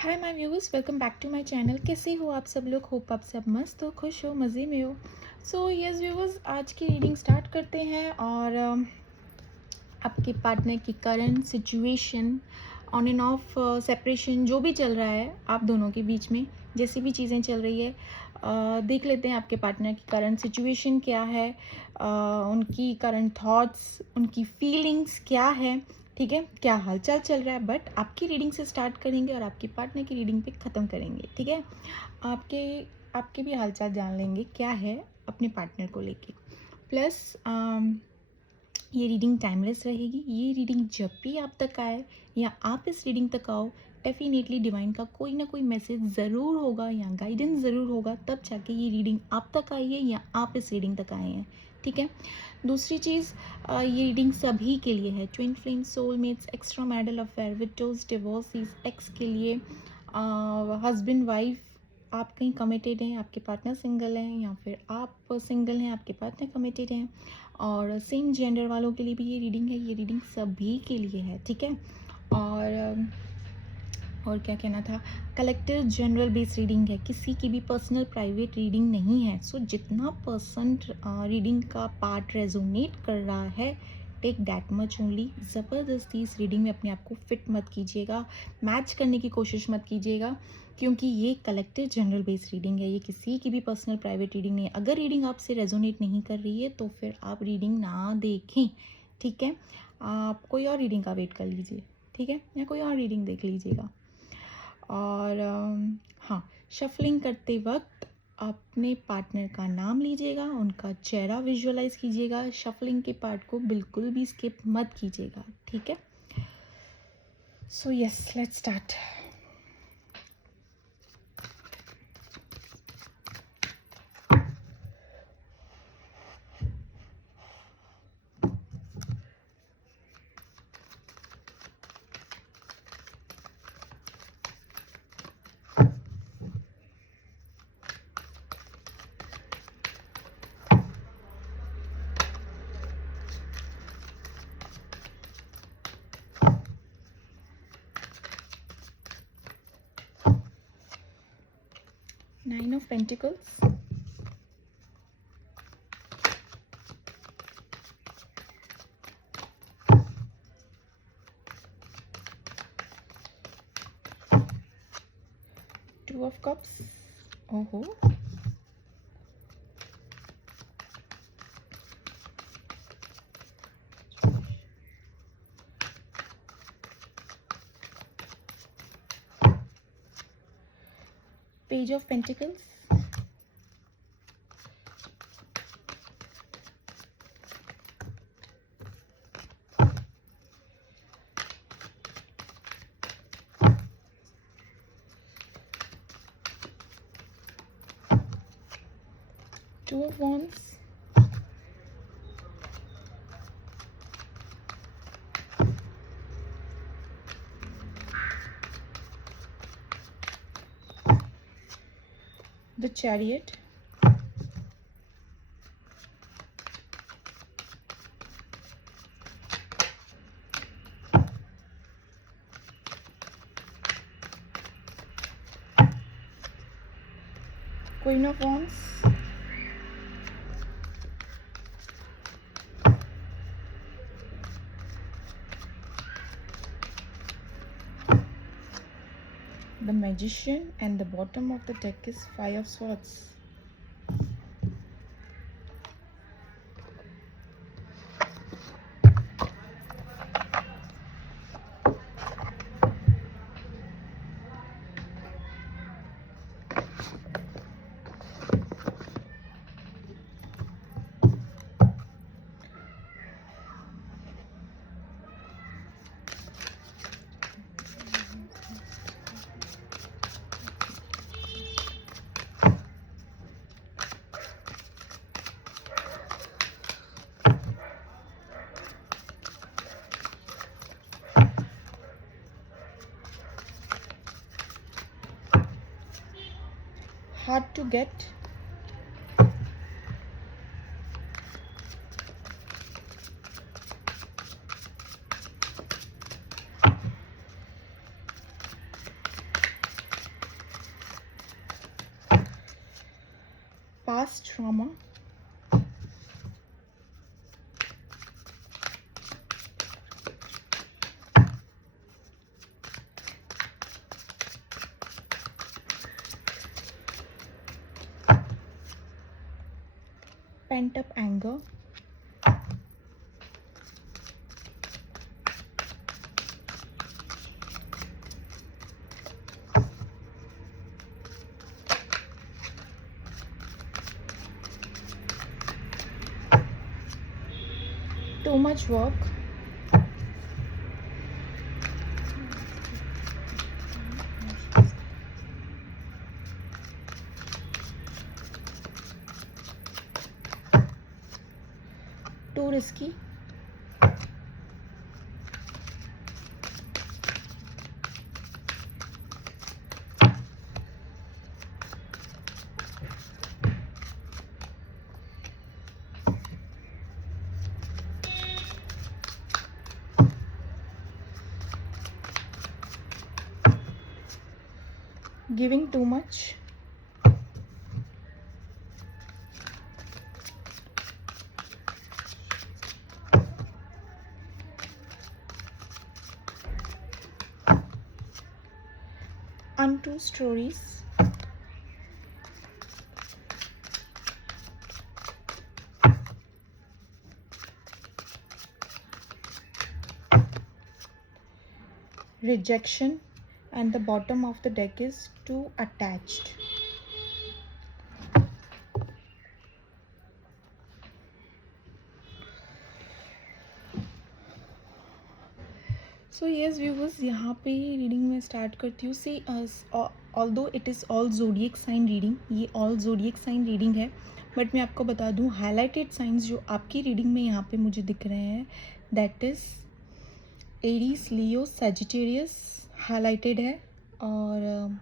Hi my viewers, welcome back to my channel. कैसे हो आप सब लोग? होप आप सब मस्त हो, खुश हो, मज़े में हो। सो यस व्यूअर्स, आज की रीडिंग स्टार्ट करते हैं। और आपके पार्टनर की current situation, on end of separation जो भी चल रहा है आप दोनों के बीच में, जैसी भी चीज़ें चल रही है, देख लेते हैं आपके पार्टनर की करंट सिचुएशन क्या है, उनकी करंट थॉट्स, उनकी फीलिंग्स क्या है, ठीक है, क्या हालचाल चल रहा है। बट आपकी रीडिंग से स्टार्ट करेंगे और आपके पार्टनर की रीडिंग पे ख़त्म करेंगे, ठीक है। आपके आपके भी हालचाल जान लेंगे क्या है अपने पार्टनर को लेके। प्लस ये रीडिंग टाइमलेस रहेगी। ये रीडिंग जब भी आप तक आए या आप इस रीडिंग तक आओ, डेफिनेटली डिवाइन का कोई ना कोई मैसेज ज़रूर होगा या गाइडेंस ज़रूर होगा, तब जाके ये रीडिंग आप तक आई है या आप इस रीडिंग तक आए हैं, ठीक है। दूसरी चीज़, ये रीडिंग सभी के लिए है। Twin flame, soulmates, extra marital affair, widows, divorcees, ex के लिए, हस्बैंड वाइफ, आप कहीं कमिटेड हैं, आपके पार्टनर सिंगल हैं, या फिर आप सिंगल हैं, आपके पार्टनर कमिटेड हैं, और सेम जेंडर वालों के लिए भी ये रीडिंग है। ये रीडिंग सभी के लिए है, ठीक है। और क्या कहना था, कलेक्टिव जनरल बेस रीडिंग है, किसी की भी पर्सनल प्राइवेट रीडिंग नहीं है। सो जितना परसेंट रीडिंग का पार्ट रेजोनेट कर रहा है, टेक दैट मच ओनली। ज़बरदस्ती इस रीडिंग में अपने आप को फिट मत कीजिएगा, मैच करने की कोशिश मत कीजिएगा, क्योंकि ये कलेक्टिव जनरल बेस रीडिंग है। ये किसी की भी पर्सनल प्राइवेट रीडिंग नहीं है। अगर रीडिंग आपसे रेजोनेट नहीं कर रही है तो फिर आप रीडिंग ना देखें, ठीक है। आप कोई और रीडिंग का वेट कर लीजिए, ठीक है, या कोई और रीडिंग देख लीजिएगा। और हाँ, शफलिंग करते वक्त अपने पार्टनर का नाम लीजिएगा, उनका चेहरा विजुअलाइज कीजिएगा। शफलिंग के पार्ट को बिल्कुल भी स्किप मत कीजिएगा, ठीक है। So yes, let's start. Nine of Pentacles, Two of Cups, oh, Page of Pentacles, Two of Wands, the Chariot, Queen of Wands, the Magician, and the bottom of the deck is Five of Swords. Hard to get, past trauma, pent up anger, too much work, too risky, giving too much, untrue stories, rejection, and the bottom of the deck is too attached. So yes viewers, यहाँ पे reading में start करती हूँ. See although it is all zodiac sign reading, ये all zodiac sign reading है, but मैं आपको बता दूँ हाईलाइटेड साइंस जो आपकी रीडिंग में यहाँ पे मुझे दिख रहे हैं, that is Aries, Leo, Sagittarius highlighted है, और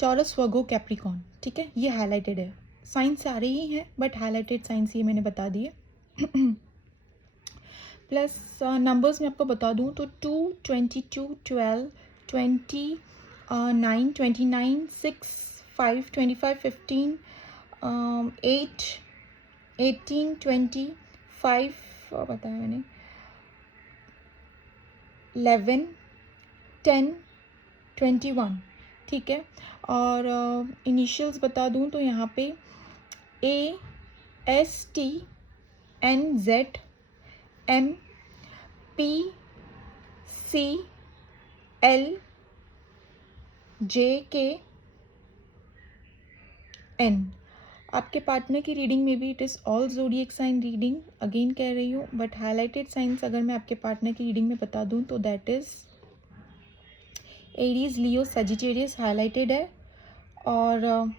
टॉरस, वर्गो, कैप्रिकॉर्न. ठीक है, ये हाईलाइटेड है. साइंस सारे ही हैं बट हाईलाइटेड साइंस ये मैंने बता दिए. प्लस नंबर्स में आपको बता दूं तो 2, 22, 12, 20, 9, 29, 6, 5, 25, 15, 8, 18, 20, 5 बताया मैंने, 11, 10, 21. ठीक है, और इनिशियल्स बता दूं तो यहाँ पे AST, NZ, M, P, C, L, J, K, N. आपके पार्टनर की रीडिंग में भी it is all zodiac sign reading, again कह रही हूँ, बट हाईलाइटेड साइंस अगर मैं आपके पार्टनर की रीडिंग में बता दूँ तो that is Aries, Leo, Sagittarius highlighted है, और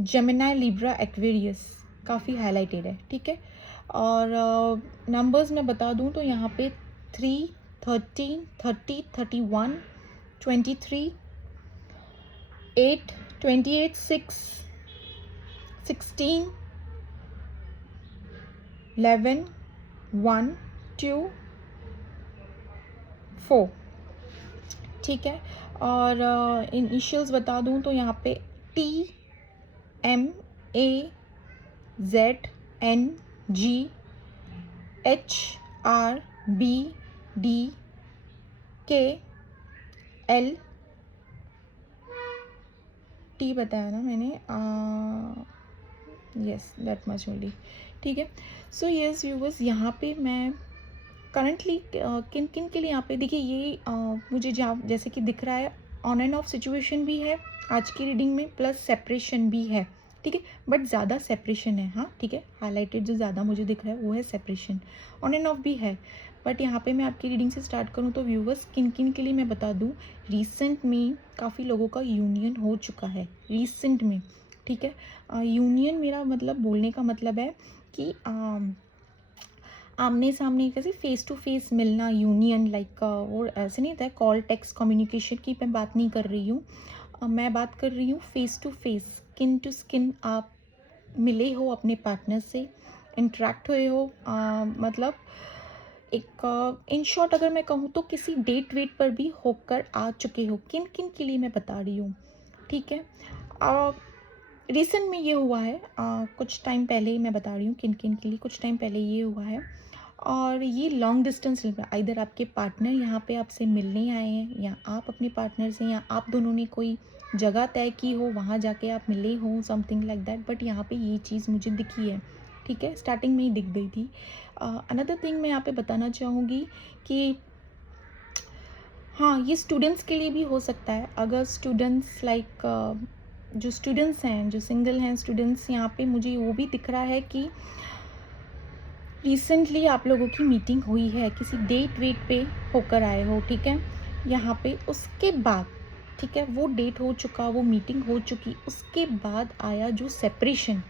जेमिनाई, लिब्रा, एक्वेरियस काफ़ी हाईलाइटेड है. ठीक है, और नंबर्स में बता दूं तो यहाँ पे 3, 13, 30, 31, 23, 8, 28, 6, 16, 11, 1, 2, 4. ठीक है, और इनिशियल्स बता दूं तो यहाँ पे T, M, A, Z, N, G, H, R, B, D, K, L, T बताया ना मैंने, यस दैट मच ओनली. ठीक है, सो यस व्यूवर्स, यहाँ पे मैं करंटली किन किन के लिए यहाँ पे देखिए, ये मुझे जैसे कि दिख रहा है ऑन एंड ऑफ सिचुएशन भी है आज की रीडिंग में, प्लस सेपरेशन भी है. ठीक है, बट ज़्यादा सेपरेशन है. हाँ ठीक है, हाईलाइटेड जो ज़्यादा मुझे दिख रहा है वो है सेपरेशन. ऑन एंड ऑफ भी है, बट यहाँ पे मैं आपकी रीडिंग से स्टार्ट करूँ तो व्यूवर्स, किन किन के लिए मैं बता दूँ, रिसेंट में काफ़ी लोगों का यूनियन हो चुका है रिसेंट में. ठीक है, यूनियन मेरा मतलब बोलने का मतलब है कि आमने सामने कैसे फेस टू फेस मिलना, यूनियन लाइक वो ऐसे नहीं था कॉल टेक्स्ट कम्युनिकेशन की मैं बात नहीं कर रही हूँ. मैं बात कर रही हूँ face to face, skin to skin आप मिले हो अपने पार्टनर से, इंटरेक्ट हुए हो, मतलब एक इन शॉर्ट अगर मैं कहूँ तो किसी डेट वेट पर भी होकर आ चुके हो. किन किन के लिए मैं बता रही हूँ. ठीक है, रिसेंट में ये हुआ है, कुछ टाइम पहले ही मैं बता रही हूँ किन किन के लिए, कुछ टाइम पहले ये हुआ है। और ये लॉन्ग डिस्टेंस रिलेशन, इधर आपके पार्टनर यहाँ पे आपसे मिलने आए हैं या आप अपने पार्टनर से, या आप दोनों ने कोई जगह तय की हो, वहाँ जाके आप मिले हो, समथिंग लाइक दैट। बट यहाँ पे ये चीज़ मुझे दिखी है, ठीक है, स्टार्टिंग में ही दिख गई थी। अनदर थिंग मैं यहाँ पे बताना चाहूँगी कि हाँ, ये स्टूडेंट्स के लिए भी हो सकता है। अगर स्टूडेंट्स लाइक जो स्टूडेंट्स हैं, जो सिंगल हैं स्टूडेंट्स, यहाँ पे मुझे वो भी दिख रहा है कि रिसेंटली आप लोगों की मीटिंग हुई है, किसी डेट वेट पे होकर आए हो, ठीक है, यहाँ पे। उसके बाद, ठीक है, वो डेट हो चुका, वो मीटिंग हो चुकी, उसके बाद आया जो सेपरेशन,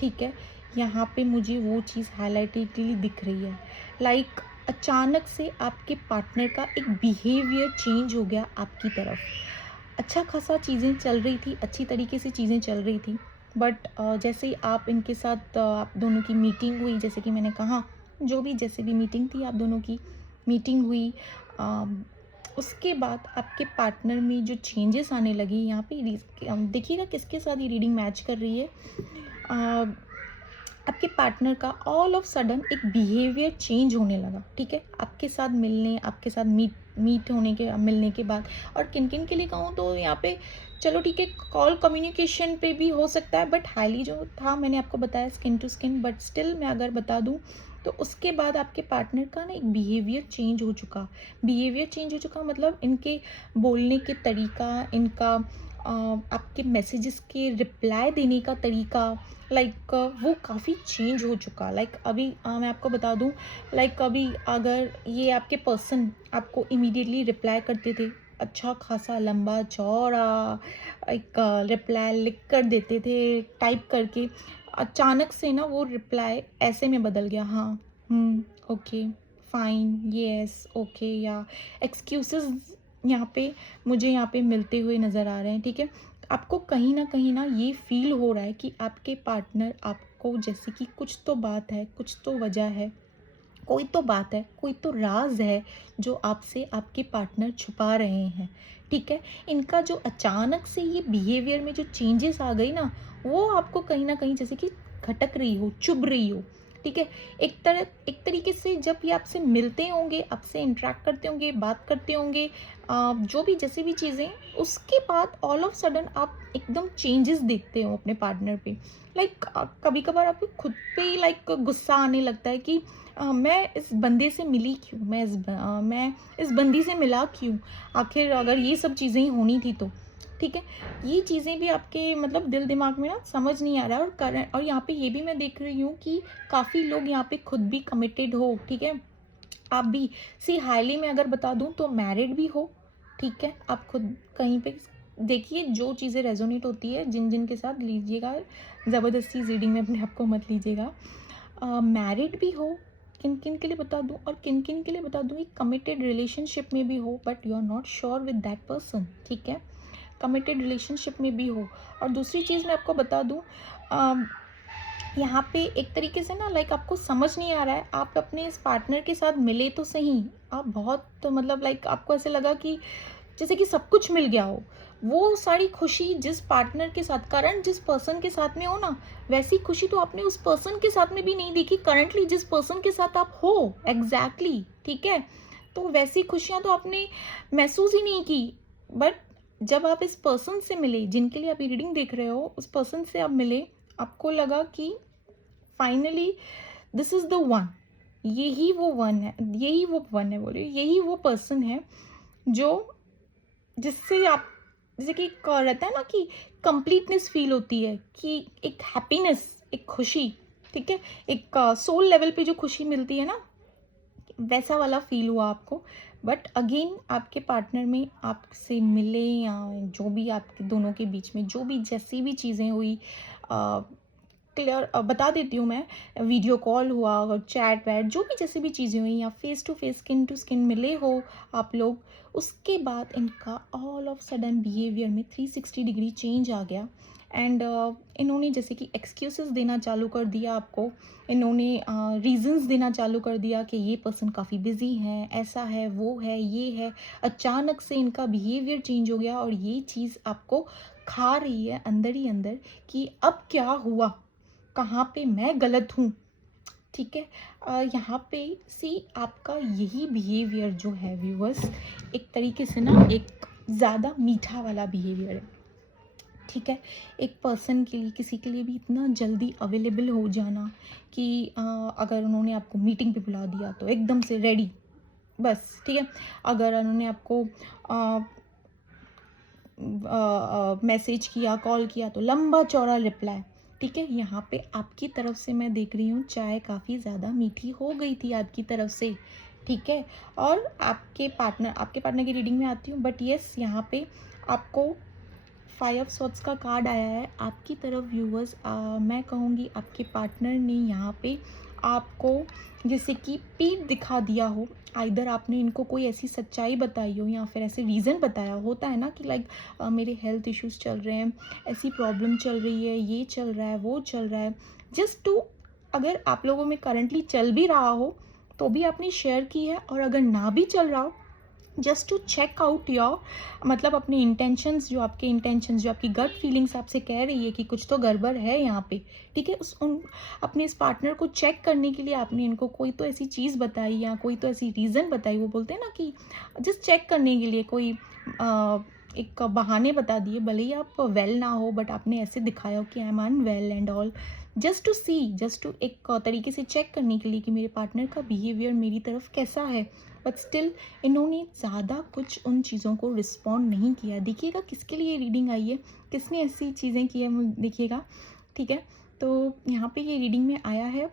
ठीक है, यहाँ पे मुझे वो चीज़ हाईलाइटेडली दिख रही है। लाइक अचानक से आपके पार्टनर का एक बिहेवियर चेंज हो गया आपकी तरफ। अच्छा खासा चीज़ें चल रही थी, अच्छी तरीके से चीज़ें चल रही थी, बट जैसे ही आप इनके साथ आप दोनों की मीटिंग हुई, जैसे कि मैंने कहा, जो भी जैसे भी मीटिंग थी, आप दोनों की मीटिंग हुई, उसके बाद आपके पार्टनर में जो चेंजेस आने लगी, यहाँ पे देखिएगा किसके साथ ये रीडिंग मैच कर रही है। आपके पार्टनर का ऑल ऑफ सडन एक बिहेवियर चेंज होने लगा, ठीक है, आपके साथ मिलने, आपके साथ मीट होने के, मिलने के बाद। और किन किन के लिए कहूँ तो यहाँ पे चलो ठीक है, कॉल कम्युनिकेशन पे भी हो सकता है, बट हाईली जो था मैंने आपको बताया skin to skin. But still मैं अगर बता दूँ तो उसके बाद आपके पार्टनर का ना एक बिहेवियर चेंज हो चुका। बिहेवियर चेंज हो चुका मतलब इनके बोलने के तरीका, इनका आपके मैसेजेस के रिप्लाई देने का तरीका, लाइक वो काफ़ी चेंज हो चुका। लाइक अभी मैं आपको बता दूं, लाइक अभी अगर ये आपके पर्सन आपको इमीडिएटली रिप्लाई करते थे, अच्छा खासा लंबा चौड़ा एक रिप्लाई लिख कर देते थे टाइप करके, अचानक से ना वो रिप्लाई ऐसे में बदल गया, हाँ, ओके, फाइन, यस, ओके, या एक्सक्यूजेस यहाँ पे मुझे यहाँ पे मिलते हुए नज़र आ रहे हैं, ठीक है। आपको कहीं ना ये फील हो रहा है कि आपके पार्टनर आपको, जैसे कि कुछ तो बात है, कुछ तो वजह है, कोई तो बात है, कोई तो राज है जो आपसे आपके पार्टनर छुपा रहे हैं, ठीक है। इनका जो अचानक से ये बिहेवियर में जो चेंजेस आ गई ना, वो आपको कहीं ना कहीं जैसे कि खटक रही हो, चुभ रही हो, ठीक है। एक तरीके से जब ये आपसे मिलते होंगे, आपसे इंटरेक्ट करते होंगे, बात करते होंगे, जो भी जैसे भी चीज़ें, उसके बाद ऑल ऑफ सडन आप एकदम चेंजेस देखते हो अपने पार्टनर पे। लाइक कभी कभार आपको खुद पे ही लाइक गुस्सा आने लगता है कि मैं इस बंदे से मिली क्यों, मैं इस बंदी से मिला क्यों, आखिर अगर ये सब चीज़ें ही होनी थी तो, ठीक है। ये चीज़ें भी आपके मतलब दिल दिमाग में ना समझ नहीं आ रहा है। और यहाँ पे ये भी मैं देख रही हूँ कि काफ़ी लोग यहाँ पे खुद भी कमिटेड हो, ठीक है। आप भी हाईली में अगर बता दूँ तो मैरिड भी हो, ठीक है। आप खुद कहीं पे देखिए, जो चीज़ें रेजोनेट होती है जिन जिन के साथ लीजिएगा, ज़बरदस्ती रीडिंग में अपने आप को मत लीजिएगा। मैरिड भी हो, किन किन के लिए बता दूँ, और किन किन के लिए बता दूँ, एक कमिटेड रिलेशनशिप में भी हो, but you are not sure with that person, ठीक है। कमिटेड रिलेशनशिप में भी हो। और दूसरी चीज़ मैं आपको बता दूँ, यहाँ पे एक तरीके से ना लाइक आपको समझ नहीं आ रहा है, आप अपने इस पार्टनर के साथ मिले तो सही, आप बहुत तो मतलब लाइक आपको ऐसे लगा कि जैसे कि सब कुछ मिल गया हो। वो सारी खुशी जिस पार्टनर के साथ, करंट जिस पर्सन के साथ में हो ना, वैसी खुशी तो आपने उस पर्सन के साथ में भी नहीं देखी, करंटली जिस पर्सन के साथ आप हो, एग्जैक्टली, ठीक है। तो वैसी खुशियाँ तो आपने महसूस ही नहीं की। बट जब आप इस पर्सन से मिले, जिनके लिए आप ये रीडिंग देख रहे हो, उस पर्सन से आप मिले, आपको लगा कि finally this is the one, यही वो वन है, यही वो वन है, बोलिए यही वो पर्सन है जो, जिससे आप, जैसे कि रहता है ना कि कंप्लीटनेस फील होती है, कि एक हैप्पीनेस, एक खुशी, ठीक है, एक सोल लेवल पे जो खुशी मिलती है ना, वैसा वाला फील हुआ आपको। बट अगेन आपके पार्टनर में आपसे मिले, या जो भी आपके दोनों के बीच में जो भी जैसी भी चीज़ें हुई, क्लियर बता देती हूँ मैं। वीडियो कॉल हुआ, चैट वैट जो भी जैसे भी चीज़ें हुई या face to face skin to skin मिले हो आप लोग, उसके बाद इनका ऑल ऑफ सडन बिहेवियर में 360 डिग्री चेंज आ गया। एंड इन्होंने जैसे कि एक्सक्यूज़ेस देना चालू कर दिया आपको, इन्होंने रीज़न्स देना चालू कर दिया कि ये पर्सन काफ़ी बिज़ी है, ऐसा है, वो है, ये है। अचानक से इनका बिहेवियर चेंज हो गया और ये चीज़ आपको खा रही है अंदर ही अंदर कि अब क्या हुआ, कहाँ पे मैं गलत हूँ, ठीक है। यहाँ पे सी आपका यही बिहेवियर जो है व्यूअर्स, एक तरीके से ना एक ज़्यादा मीठा वाला बिहेवियर है, ठीक है। एक पर्सन के लिए, किसी के लिए भी इतना जल्दी अवेलेबल हो जाना कि अगर उन्होंने आपको मीटिंग पे बुला दिया तो एकदम से रेडी, बस, ठीक है। अगर उन्होंने आपको मैसेज किया, कॉल किया तो लंबा चौड़ा रिप्लाई, ठीक है। यहाँ पे आपकी तरफ से मैं देख रही हूँ चाय काफ़ी ज़्यादा मीठी हो गई थी आपकी तरफ से, ठीक है। और आपके पार्टनर की रीडिंग में आती हूँ, बट येस यहाँ पे आपको 5 ऑफ सॉर्ड्स का कार्ड आया है आपकी तरफ व्यूअर्स। मैं कहूँगी आपके पार्टनर ने यहाँ पे आपको जैसे कि पीठ दिखा दिया हो। आइदर आपने इनको कोई ऐसी सच्चाई बताई हो या फिर ऐसे रीज़न बताया होता है ना कि लाइक मेरे हेल्थ इश्यूज़ चल रहे हैं, ऐसी प्रॉब्लम चल रही है, ये चल रहा है, वो चल रहा है, जस्ट टू, अगर आप लोगों में करंटली चल भी रहा हो तो भी आपने शेयर की है, और अगर ना भी चल रहा हो just to check out your, मतलब अपने इंटेंशंस, जो आपकी गट फीलिंग्स आपसे कह रही है कि कुछ तो गड़बड़ है यहाँ पे, ठीक है। अपने इस पार्टनर को चेक करने के लिए आपने इनको कोई तो ऐसी चीज़ बताई या कोई तो ऐसी रीज़न बताई, वो बोलते हैं ना कि जस्ट चेक करने के लिए कोई एक बहाने बता दिए, भले ही आप वेल ना हो बट आपने ऐसे दिखाया हो कि I am unwell and all, just to एक तरीके से चेक करने के लिए कि मेरे पार्टनर का बिहेवियर मेरी तरफ कैसा है। बट स्टिल इन्होंने ज़्यादा कुछ उन चीज़ों को रिस्पॉन्ड नहीं किया। देखिएगा किसके लिए रीडिंग आई है, किसने ऐसी चीज़ें की है, देखिएगा, ठीक है। तो यहाँ पे ये रीडिंग में आया है,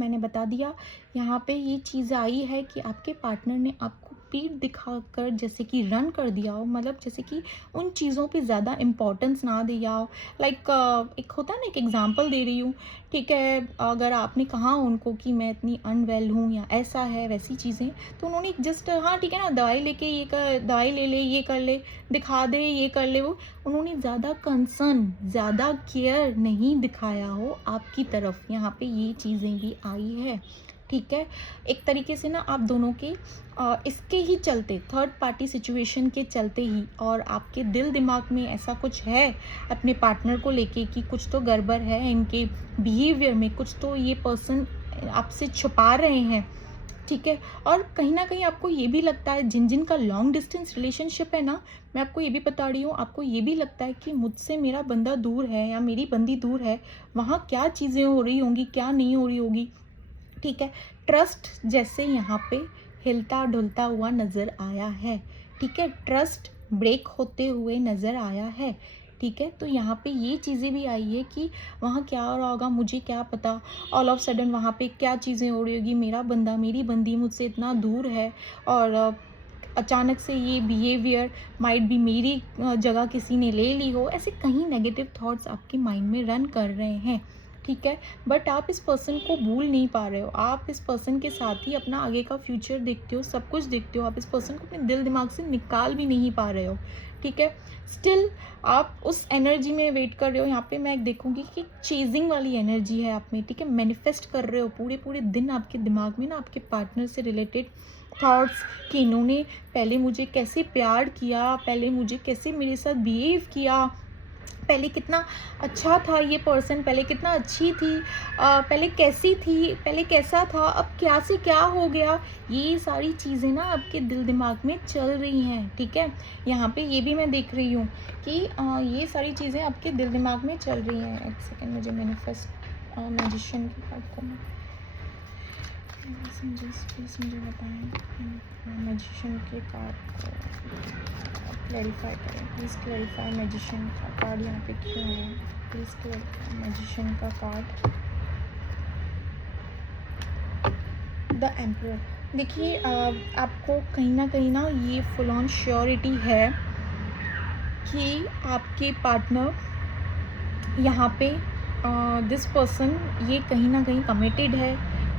मैंने बता दिया। यहाँ पे ये चीज़ आई है कि आपके पार्टनर ने आपको पीठ दिखाकर जैसे कि रन कर दिया हो, मतलब जैसे कि उन चीज़ों पे ज़्यादा इम्पोर्टेंस ना दिया हो। लाइक एक होता है ना, एक एग्जांपल दे रही हूँ, ठीक है। अगर आपने कहा उनको कि मैं इतनी अनवेल हूँ या ऐसा है वैसी चीज़ें, तो उन्होंने जस्ट हाँ ठीक है ना, दवाई लेके ये कर, दवाई ले ले, ये कर ले, दिखा दे, ये कर ले, वो उन्होंने ज़्यादा कंसर्न, ज़्यादा केयर नहीं दिखाया हो आपकी तरफ। यहाँ पे ये चीज़ें भी आई है, ठीक है। एक तरीके से ना आप दोनों के इसके ही चलते, थर्ड पार्टी सिचुएशन के चलते ही, और आपके दिल दिमाग में ऐसा कुछ है अपने पार्टनर को लेके कि कुछ तो गड़बड़ है इनके बिहेवियर में, कुछ तो ये पर्सन आपसे छुपा रहे हैं, ठीक है। और कहीं ना कहीं आपको ये भी लगता है, जिन जिन का लॉन्ग डिस्टेंस रिलेशनशिप है ना, मैं आपको ये भी बता रही हूँ, आपको ये भी लगता है कि मुझसे मेरा बंदा दूर है या मेरी बंदी दूर है, वहाँ क्या चीज़ें हो रही होंगी, क्या नहीं हो रही होगी, ठीक है। ट्रस्ट जैसे यहाँ पे हिलता डुलता हुआ नज़र आया है, ठीक है। ट्रस्ट ब्रेक होते हुए नज़र आया है, ठीक है। तो यहाँ पे ये चीज़ें भी आई है कि वहाँ क्या हो रहा होगा मुझे क्या पता, ऑल ऑफ सडन वहाँ पे क्या चीज़ें हो रही होगी, मेरा बंदा, मेरी बंदी मुझसे इतना दूर है, और अचानक से ये बिहेवियर माइट भी मेरी जगह किसी ने ले ली हो, ऐसे कहीं नेगेटिव थॉट्स आपके माइंड में रन कर रहे हैं, ठीक है। बट आप इस पर्सन को भूल नहीं पा रहे हो, आप इस पर्सन के साथ ही अपना आगे का फ्यूचर देखते हो, सब कुछ देखते हो, आप इस पर्सन को अपने दिल दिमाग से निकाल भी नहीं पा रहे हो, ठीक है। स्टिल आप उस एनर्जी में वेट कर रहे हो। यहाँ पे मैं देखूंगी कि चेजिंग वाली एनर्जी है आप में, ठीक है। मैनिफेस्ट कर रहे हो पूरे पूरे दिन, आपके दिमाग में ना आपके पार्टनर से रिलेटेड थॉट्स कि इन्होंने पहले मुझे कैसे प्यार किया, पहले मुझे कैसे मेरे साथ बिहेव किया, पहले कितना अच्छा था ये पर्सन, पहले कितना अच्छी थी, पहले कैसी थी, पहले कैसा था, अब क्या से क्या हो गया। ये सारी चीज़ें ना आपके दिल दिमाग में चल रही हैं, ठीक है। यहाँ पे ये भी मैं देख रही हूँ कि ये सारी चीज़ें आपके दिल दिमाग में चल रही हैं। एक सेकेंड, मुझे मैनिफेस्ट मैजिशियन की बात करना, प्लीज़ मुझे बताएं मैजिशियन के कार्ड क्लैरिफाई करें, प्लीज़ क्लैरिफाई मैजिशियन का कार्ड यहाँ पे क्यों है, प्लीज़ क्लैरिफाई मैजिशियन का कार्ड, द एम्परर। देखिए आपको कहीं ना ये फुल ऑन श्योरिटी है कि आपके पार्टनर यहाँ पे दिस पर्सन ये कहीं ना कहीं कमिटेड है,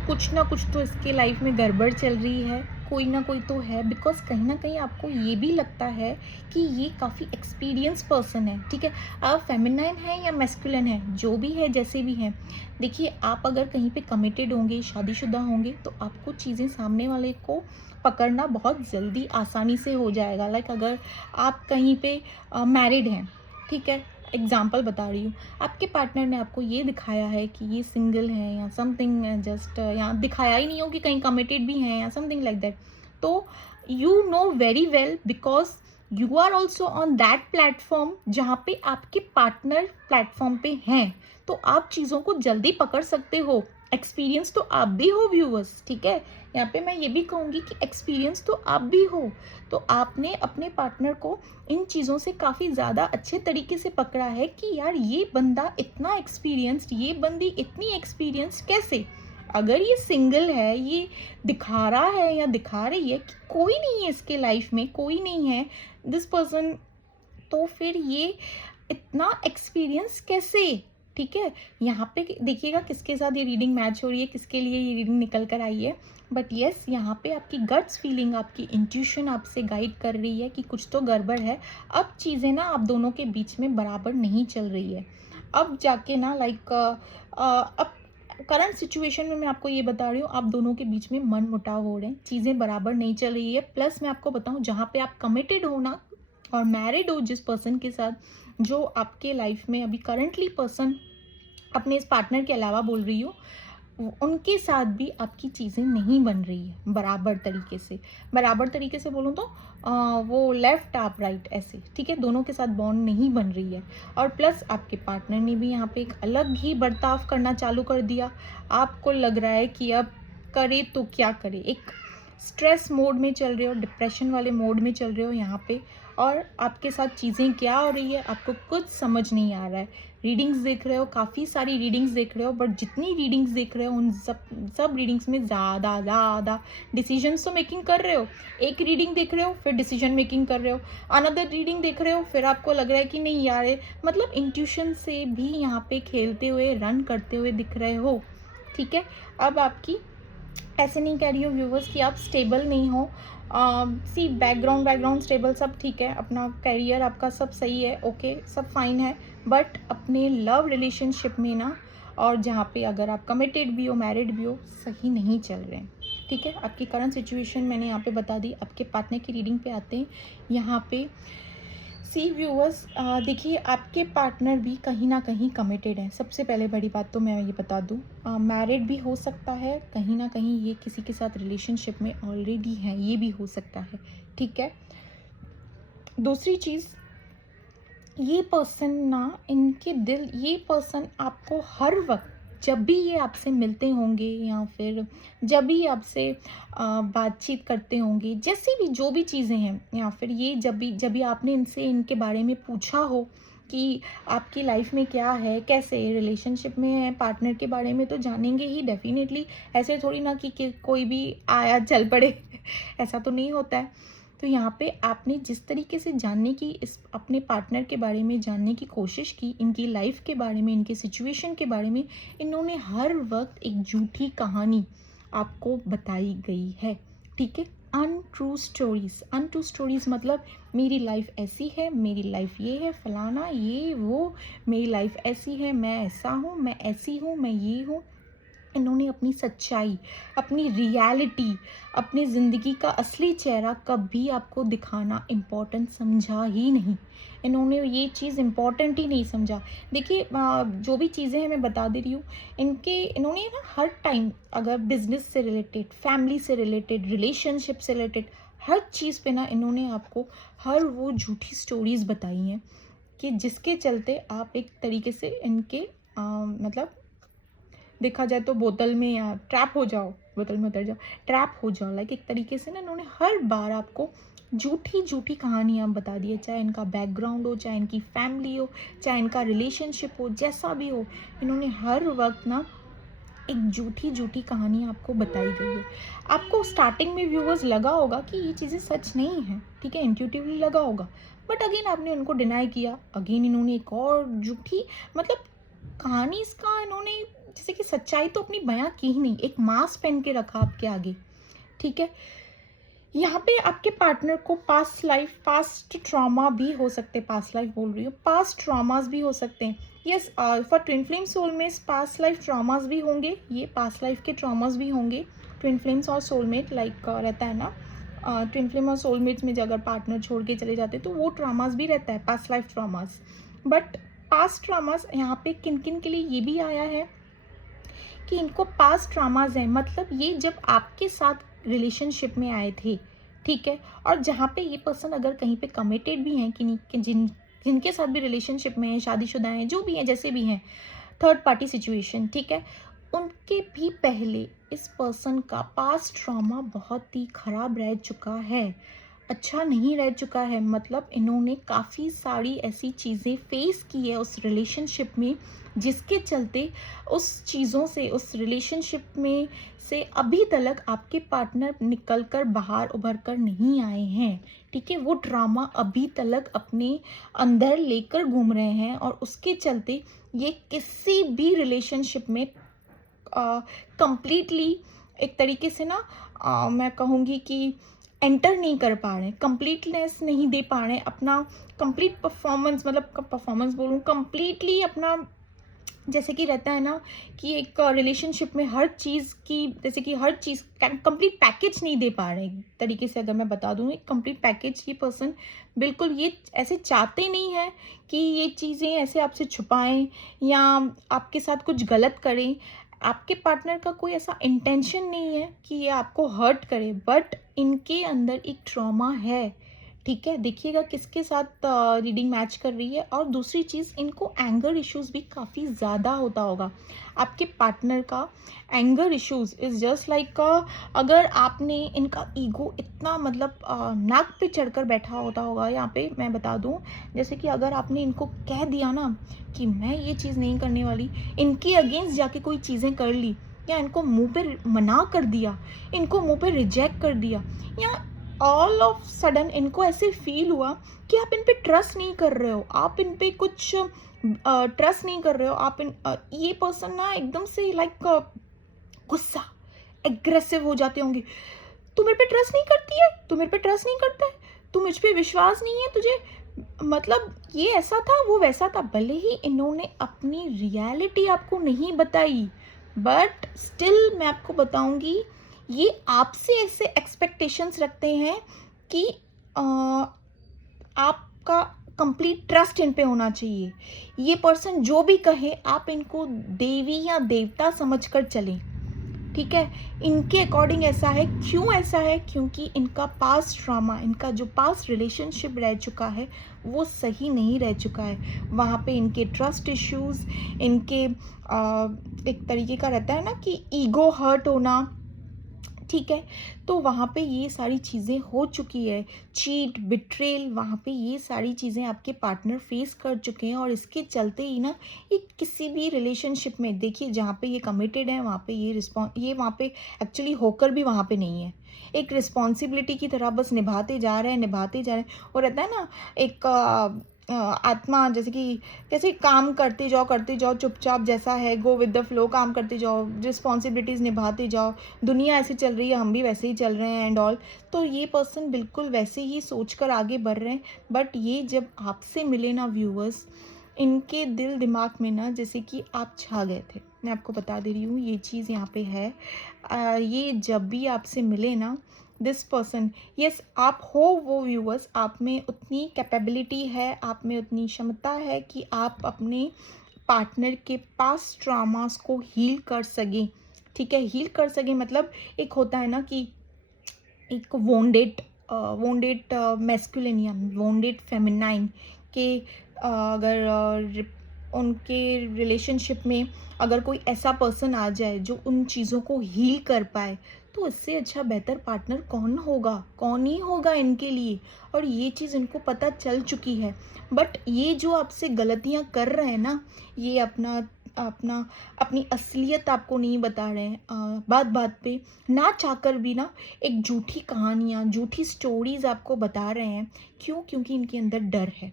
कुछ ना कुछ तो इसके लाइफ में गड़बड़ चल रही है, कोई ना कोई तो है, बिकॉज कहीं ना कहीं आपको ये भी लगता है कि ये काफ़ी एक्सपीरियंस पर्सन है, ठीक है। अब फेमिनाइन है या मैस्कुलिन है, जो भी है जैसे भी है, देखिए आप अगर कहीं पे कमिटेड होंगे, शादीशुदा होंगे, तो आपको चीज़ें सामने वाले को पकड़ना बहुत जल्दी आसानी से हो जाएगा। लाइक अगर आप कहीं पे मैरिड हैं, ठीक है, एग्जाम्पल बता रही हूँ, आपके पार्टनर ने आपको ये दिखाया है कि ये सिंगल है या समथिंग, जस्ट या दिखाया ही नहीं हो कि कहीं कमिटेड भी हैं या समथिंग लाइक दैट, तो you know very well, because you are also on that platform जहाँ पे आपके पार्टनर प्लेटफॉर्म पे हैं, तो आप चीज़ों को जल्दी पकड़ सकते हो। एक्सपीरियंस तो आप भी हो व्यूअर्स, ठीक है, यहाँ पे मैं ये भी कहूँगी कि एक्सपीरियंस तो आप भी हो, तो आपने अपने पार्टनर को इन चीज़ों से काफ़ी ज़्यादा अच्छे तरीके से पकड़ा है कि यार ये बंदा इतना एक्सपीरियंस्ड, ये बंदी इतनी एक्सपीरियंस्ड कैसे। अगर ये सिंगल है, ये दिखा रहा है या दिखा रही है कि कोई नहीं है इसके लाइफ में, कोई नहीं है दिस पर्सन, तो फिर ये इतना एक्सपीरियंस कैसे, ठीक है। यहाँ पे देखिएगा किसके साथ ये रीडिंग मैच हो रही है, किसके लिए ये रीडिंग निकल कर आई है, बट येस यहाँ पे आपकी गट्स फीलिंग, आपकी इंट्यूशन आपसे गाइड कर रही है कि कुछ तो गड़बड़ है। अब चीज़ें ना आप दोनों के बीच में बराबर नहीं चल रही है, अब जाके ना लाइक अब करंट सिचुएशन में मैं आपको ये बता रही हूँ, आप दोनों के बीच में मन मुटाव हो रहे हैं, चीज़ें बराबर नहीं चल रही है। प्लस मैं आपको बताऊँ, जहाँ पे आप कमिटेड हो ना और मैरिड हो जिस पर्सन के साथ, जो आपके लाइफ में अभी करंटली पर्सन अपने इस पार्टनर के अलावा बोल रही हूँ, उनके साथ भी आपकी चीज़ें नहीं बन रही है बराबर तरीके से। बराबर तरीके से बोलूँ तो वो लेफ्ट आप राइट ऐसे, ठीक है, दोनों के साथ बॉन्ड नहीं बन रही है। और प्लस आपके पार्टनर ने भी यहाँ पे एक अलग ही बर्ताव करना चालू कर दिया, आपको लग रहा है कि अब करे तो क्या करे, एक स्ट्रेस मोड में चल रहे हो, डिप्रेशन वाले मोड में चल रहे हो यहाँ पे, और आपके साथ चीज़ें क्या हो रही है आपको कुछ समझ नहीं आ रहा है। रीडिंग्स देख रहे हो, काफ़ी सारी रीडिंग्स देख रहे हो, बट जितनी रीडिंग्स देख रहे हो उन सब रीडिंग्स में ज़्यादा डिसीजंस तो मेकिंग कर रहे हो। एक रीडिंग देख रहे हो फिर डिसीजन मेकिंग कर रहे हो, अनदर रीडिंग देख रहे हो फिर आपको लग रहा है कि नहीं यार मतलब इंट्यूशन से भी यहाँ पे खेलते हुए, रन करते हुए दिख रहे हो, ठीक है। अब आपकी, ऐसे नहीं कह रही हूँ व्यूवर्स कि आप स्टेबल नहीं हो, सी बैकग्राउंड स्टेबल सब ठीक है, अपना करियर आपका सब सही है, ओके सब फाइन है, बट अपने लव रिलेशनशिप में ना, और जहाँ पे अगर आप कमिटेड भी हो, मैरिड भी हो, सही नहीं चल रहे हैं, ठीक है। आपकी करंट सिचुएशन मैंने यहाँ पे बता दी। आपके पार्टनर की रीडिंग पे आते हैं। यहाँ पे सी व्यूअर्स, देखिए आपके पार्टनर भी कहीं ना कहीं कमिटेड है। सबसे पहले बड़ी बात तो मैं ये बता दूँ, मैरिड भी हो सकता है, कहीं ना कहीं ये किसी के साथ रिलेशनशिप में ऑलरेडी है, ये भी हो सकता है, ठीक है। दूसरी चीज़, ये पर्सन ना, इनके दिल, ये पर्सन आपको हर वक्त जब भी ये आपसे मिलते होंगे या फिर जब भी आपसे बातचीत करते होंगे, जैसे भी जो भी चीज़ें हैं, या फिर ये जब भी आपने इनसे इनके बारे में पूछा हो कि आपकी लाइफ में क्या है, कैसे रिलेशनशिप में है, पार्टनर के बारे में तो जानेंगे ही डेफिनेटली। ऐसे थोड़ी ना कि कोई भी आया चल पड़े ऐसा तो नहीं होता है। तो यहाँ पे आपने जिस तरीके से जानने की, इस अपने पार्टनर के बारे में जानने की कोशिश की, इनकी लाइफ के बारे में, इनके सिचुएशन के बारे में, इन्होंने हर वक्त एक झूठी कहानी आपको बताई गई है, ठीक है। अनट्रू स्टोरीज मतलब मेरी लाइफ ऐसी है, मेरी लाइफ ये है, फलाना ये वो, मेरी लाइफ ऐसी है, मैं ऐसा हूँ, मैं ऐसी हूँ, मैं ये हूँ। इन्होंने अपनी सच्चाई, अपनी रियलिटी, अपनी ज़िंदगी का असली चेहरा कभी आपको दिखाना इम्पोर्टेंट समझा ही नहीं। इन्होंने ये चीज़ इम्पोर्टेंट ही नहीं समझा। देखिए जो भी चीज़ें हैं मैं बता दे रही हूँ, इन्होंने ना हर टाइम, अगर बिजनेस से रिलेटेड, फैमिली से रिलेटेड, रिलेशनशिप से रिलेटेड, हर चीज़ पे ना इन्होंने आपको हर वो झूठी स्टोरीज़ बताई हैं कि जिसके चलते आप एक तरीके से इनके मतलब देखा जाए तो बोतल में या ट्रैप हो जाओ, बोतल में उतर जाओ, ट्रैप हो जाओ। लाइक एक तरीके से ना इन्होंने हर बार आपको झूठी कहानियाँ बता दी है, चाहे इनका बैकग्राउंड हो, चाहे इनकी फैमिली हो, चाहे इनका रिलेशनशिप हो, जैसा भी हो, इन्होंने हर वक्त ना एक झूठी कहानी आपको बताई गई है। आपको स्टार्टिंग में व्यूवर्स लगा होगा कि ये चीज़ें सच नहीं हैं, ठीक है, इंट्यूटिवली लगा होगा, बट अगेन आपने उनको डिनाई किया, अगेन इन्होंने एक और झूठी, मतलब कहानी इसका इन्होंने जैसे कि सच्चाई तो अपनी बयां की ही नहीं, एक मास्क पहन के रखा आपके आगे, ठीक है। यहाँ पे आपके पार्टनर को पास्ट ट्रॉमा भी हो सकते हैं, पास्ट लाइफ बोल रही हूँ, पास्ट ट्रॉमास भी हो सकते हैं। Yes, for twin flame soulmates past life traumas भी होंगे, ये पास्ट लाइफ के ट्रॉमास भी होंगे। ट्विन फ्लेम्स और सोलमेट लाइक रहता है ना, ट्विन फ्लेम और सोलमेट्स में जो अगर पार्टनर छोड़ के चले जाते तो वो ट्रॉमास भी रहता है, past life traumas. But past traumas यहाँ पे किन किन के लिए ये भी आया है कि इनको पास्ट ट्रॉमास हैं, मतलब ये जब आपके साथ रिलेशनशिप में आए थे, ठीक है, और जहाँ पे ये पर्सन अगर कहीं पे कमिटेड भी हैं कि नहीं, कि जिनके साथ भी रिलेशनशिप में हैं, शादीशुदा हैं, जो भी हैं, जैसे भी हैं, थर्ड पार्टी सिचुएशन, ठीक है, उनके भी पहले इस पर्सन का पास्ट ट्रॉमा बहुत ही खराब रह चुका है, अच्छा नहीं रह चुका है। मतलब इन्होंने काफ़ी सारी ऐसी चीज़ें फेस की है उस रिलेशनशिप में, जिसके चलते उस चीज़ों से, उस रिलेशनशिप में से अभी तक आपके पार्टनर निकल कर बाहर उभर कर नहीं आए हैं, ठीक है। वो ड्रामा अभी तक अपने अंदर लेकर घूम रहे हैं और उसके चलते ये किसी भी रिलेशनशिप में कंप्लीटली एक तरीके से ना, मैं कहूँगी कि एंटर नहीं कर पा रहे, कंप्लीटनेस नहीं दे पा रहे, अपना कंप्लीट परफॉर्मेंस, मतलब परफॉर्मेंस बोलूँ, कंप्लीटली अपना, जैसे कि रहता है ना कि एक रिलेशनशिप में हर चीज़ की, जैसे कि हर चीज़ कंप्लीट पैकेज नहीं दे पा रहे। एक तरीके से अगर मैं बता दूँ, एक कंप्लीट पैकेज ये पर्सन बिल्कुल ये ऐसे चाहते नहीं है कि ये चीज़ें ऐसे आपसे छुपाएं या आपके साथ कुछ गलत करें। आपके पार्टनर का कोई ऐसा इंटेंशन नहीं है कि ये आपको हर्ट करे, बट इनके अंदर एक ट्रॉमा है, ठीक है। देखिएगा किसके साथ रीडिंग मैच कर रही है। और दूसरी चीज़, इनको एंगर इश्यूज भी काफ़ी ज़्यादा होता होगा। आपके पार्टनर का anger issues is just like, अगर आपने इनका ईगो इतना मतलब नाक पे चढ़कर बैठा होता होगा। यहाँ पे मैं बता दूँ, जैसे कि अगर आपने इनको कह दिया ना कि मैं ये चीज़ नहीं करने वाली, इनके अगेंस्ट जाके कोई चीज़ें कर ली, या इनको मुंह पे मना कर दिया, इनको मुंह पे रिजेक्ट कर दिया, या ऑल ऑफ सडन इनको ऐसे फील हुआ कि आप इन पे ट्रस्ट नहीं कर रहे हो, आप इन पे कुछ ट्रस्ट नहीं कर रहे हो, आप ये पर्सन ना एकदम से लाइक गुस्सा, एग्रेसिव हो जाते होंगे। तू मेरे पे ट्रस्ट नहीं करती है, तू मेरे पे ट्रस्ट नहीं करता है, तू मुझ पे विश्वास नहीं है तुझे, मतलब ये ऐसा था वो वैसा था। भले ही इन्होंने अपनी रियलिटी आपको नहीं बताई, बट स्टिल मैं आपको बताऊंगी, ये आपसे ऐसे एक्सपेक्टेशंस रखते हैं कि आपका कंप्लीट ट्रस्ट इन पे होना चाहिए। ये पर्सन जो भी कहे आप इनको देवी या देवता समझकर चलें, ठीक है। इनके अकॉर्डिंग ऐसा है, क्यों ऐसा है, क्योंकि इनका पास्ट ट्रॉमा, इनका जो पास्ट रिलेशनशिप रह चुका है वो सही नहीं रह चुका है। वहाँ पे इनके ट्रस्ट इश्यूज, इनके एक तरीके का रहता है ना कि ईगो हर्ट होना, ठीक है। तो वहाँ पे ये सारी चीज़ें हो चुकी है, चीट, बिट्रेल, वहाँ पे ये सारी चीज़ें आपके पार्टनर फेस कर चुके हैं। और इसके चलते ही ना, ये किसी भी रिलेशनशिप में देखिए, जहाँ पे ये कमिटेड है वहाँ पे ये वहाँ पे एक्चुअली होकर भी वहाँ पे नहीं है, एक रिस्पॉन्सिबिलिटी की तरह बस निभाते जा रहे हैं, निभाते जा रहे हैं। और रहता है ना एक आत्मा, जैसे काम करते जाओ चुपचाप, जैसा है गो विद द फ्लो, काम करते जाओ, रिस्पॉन्सिबिलिटीज़ निभाते जाओ, दुनिया ऐसे चल रही है, हम भी वैसे ही चल रहे हैं एंड ऑल। तो ये पर्सन बिल्कुल वैसे ही सोच कर आगे बढ़ रहे हैं। बट ये जब आपसे मिले ना व्यूअर्स, इनके दिल दिमाग में ना जैसे कि आप छा गए थे। मैं आपको बता दे रही हूँ, ये चीज़ यहाँ पे है। ये जब भी आपसे मिले ना दिस पर्सन, यस आप हो वो व्यूअर्स, आप में उतनी कैपेबिलिटी है, आप में उतनी क्षमता है कि आप अपने पार्टनर के पास ट्रॉमास को हील कर सकें, ठीक है। हील कर सकें मतलब, एक होता है ना कि एक वोंडेड मैस्कुलिन या वोंडेड फेमिनाइन के अगर उनके रिलेशनशिप में अगर कोई ऐसा पर्सन आ जाए जो उन चीज़ों को हील कर पाए, तो इससे अच्छा बेहतर पार्टनर कौन होगा, कौन ही होगा इनके लिए। और ये चीज़ इनको पता चल चुकी है। बट ये जो आपसे गलतियां कर रहे हैं ना, ये अपना अपना अपनी असलियत आपको नहीं बता रहे हैं, बात बात पे ना चाहकर भी ना एक झूठी कहानियाँ, झूठी स्टोरीज आपको बता रहे हैं। क्यों? क्योंकि इनके अंदर डर है।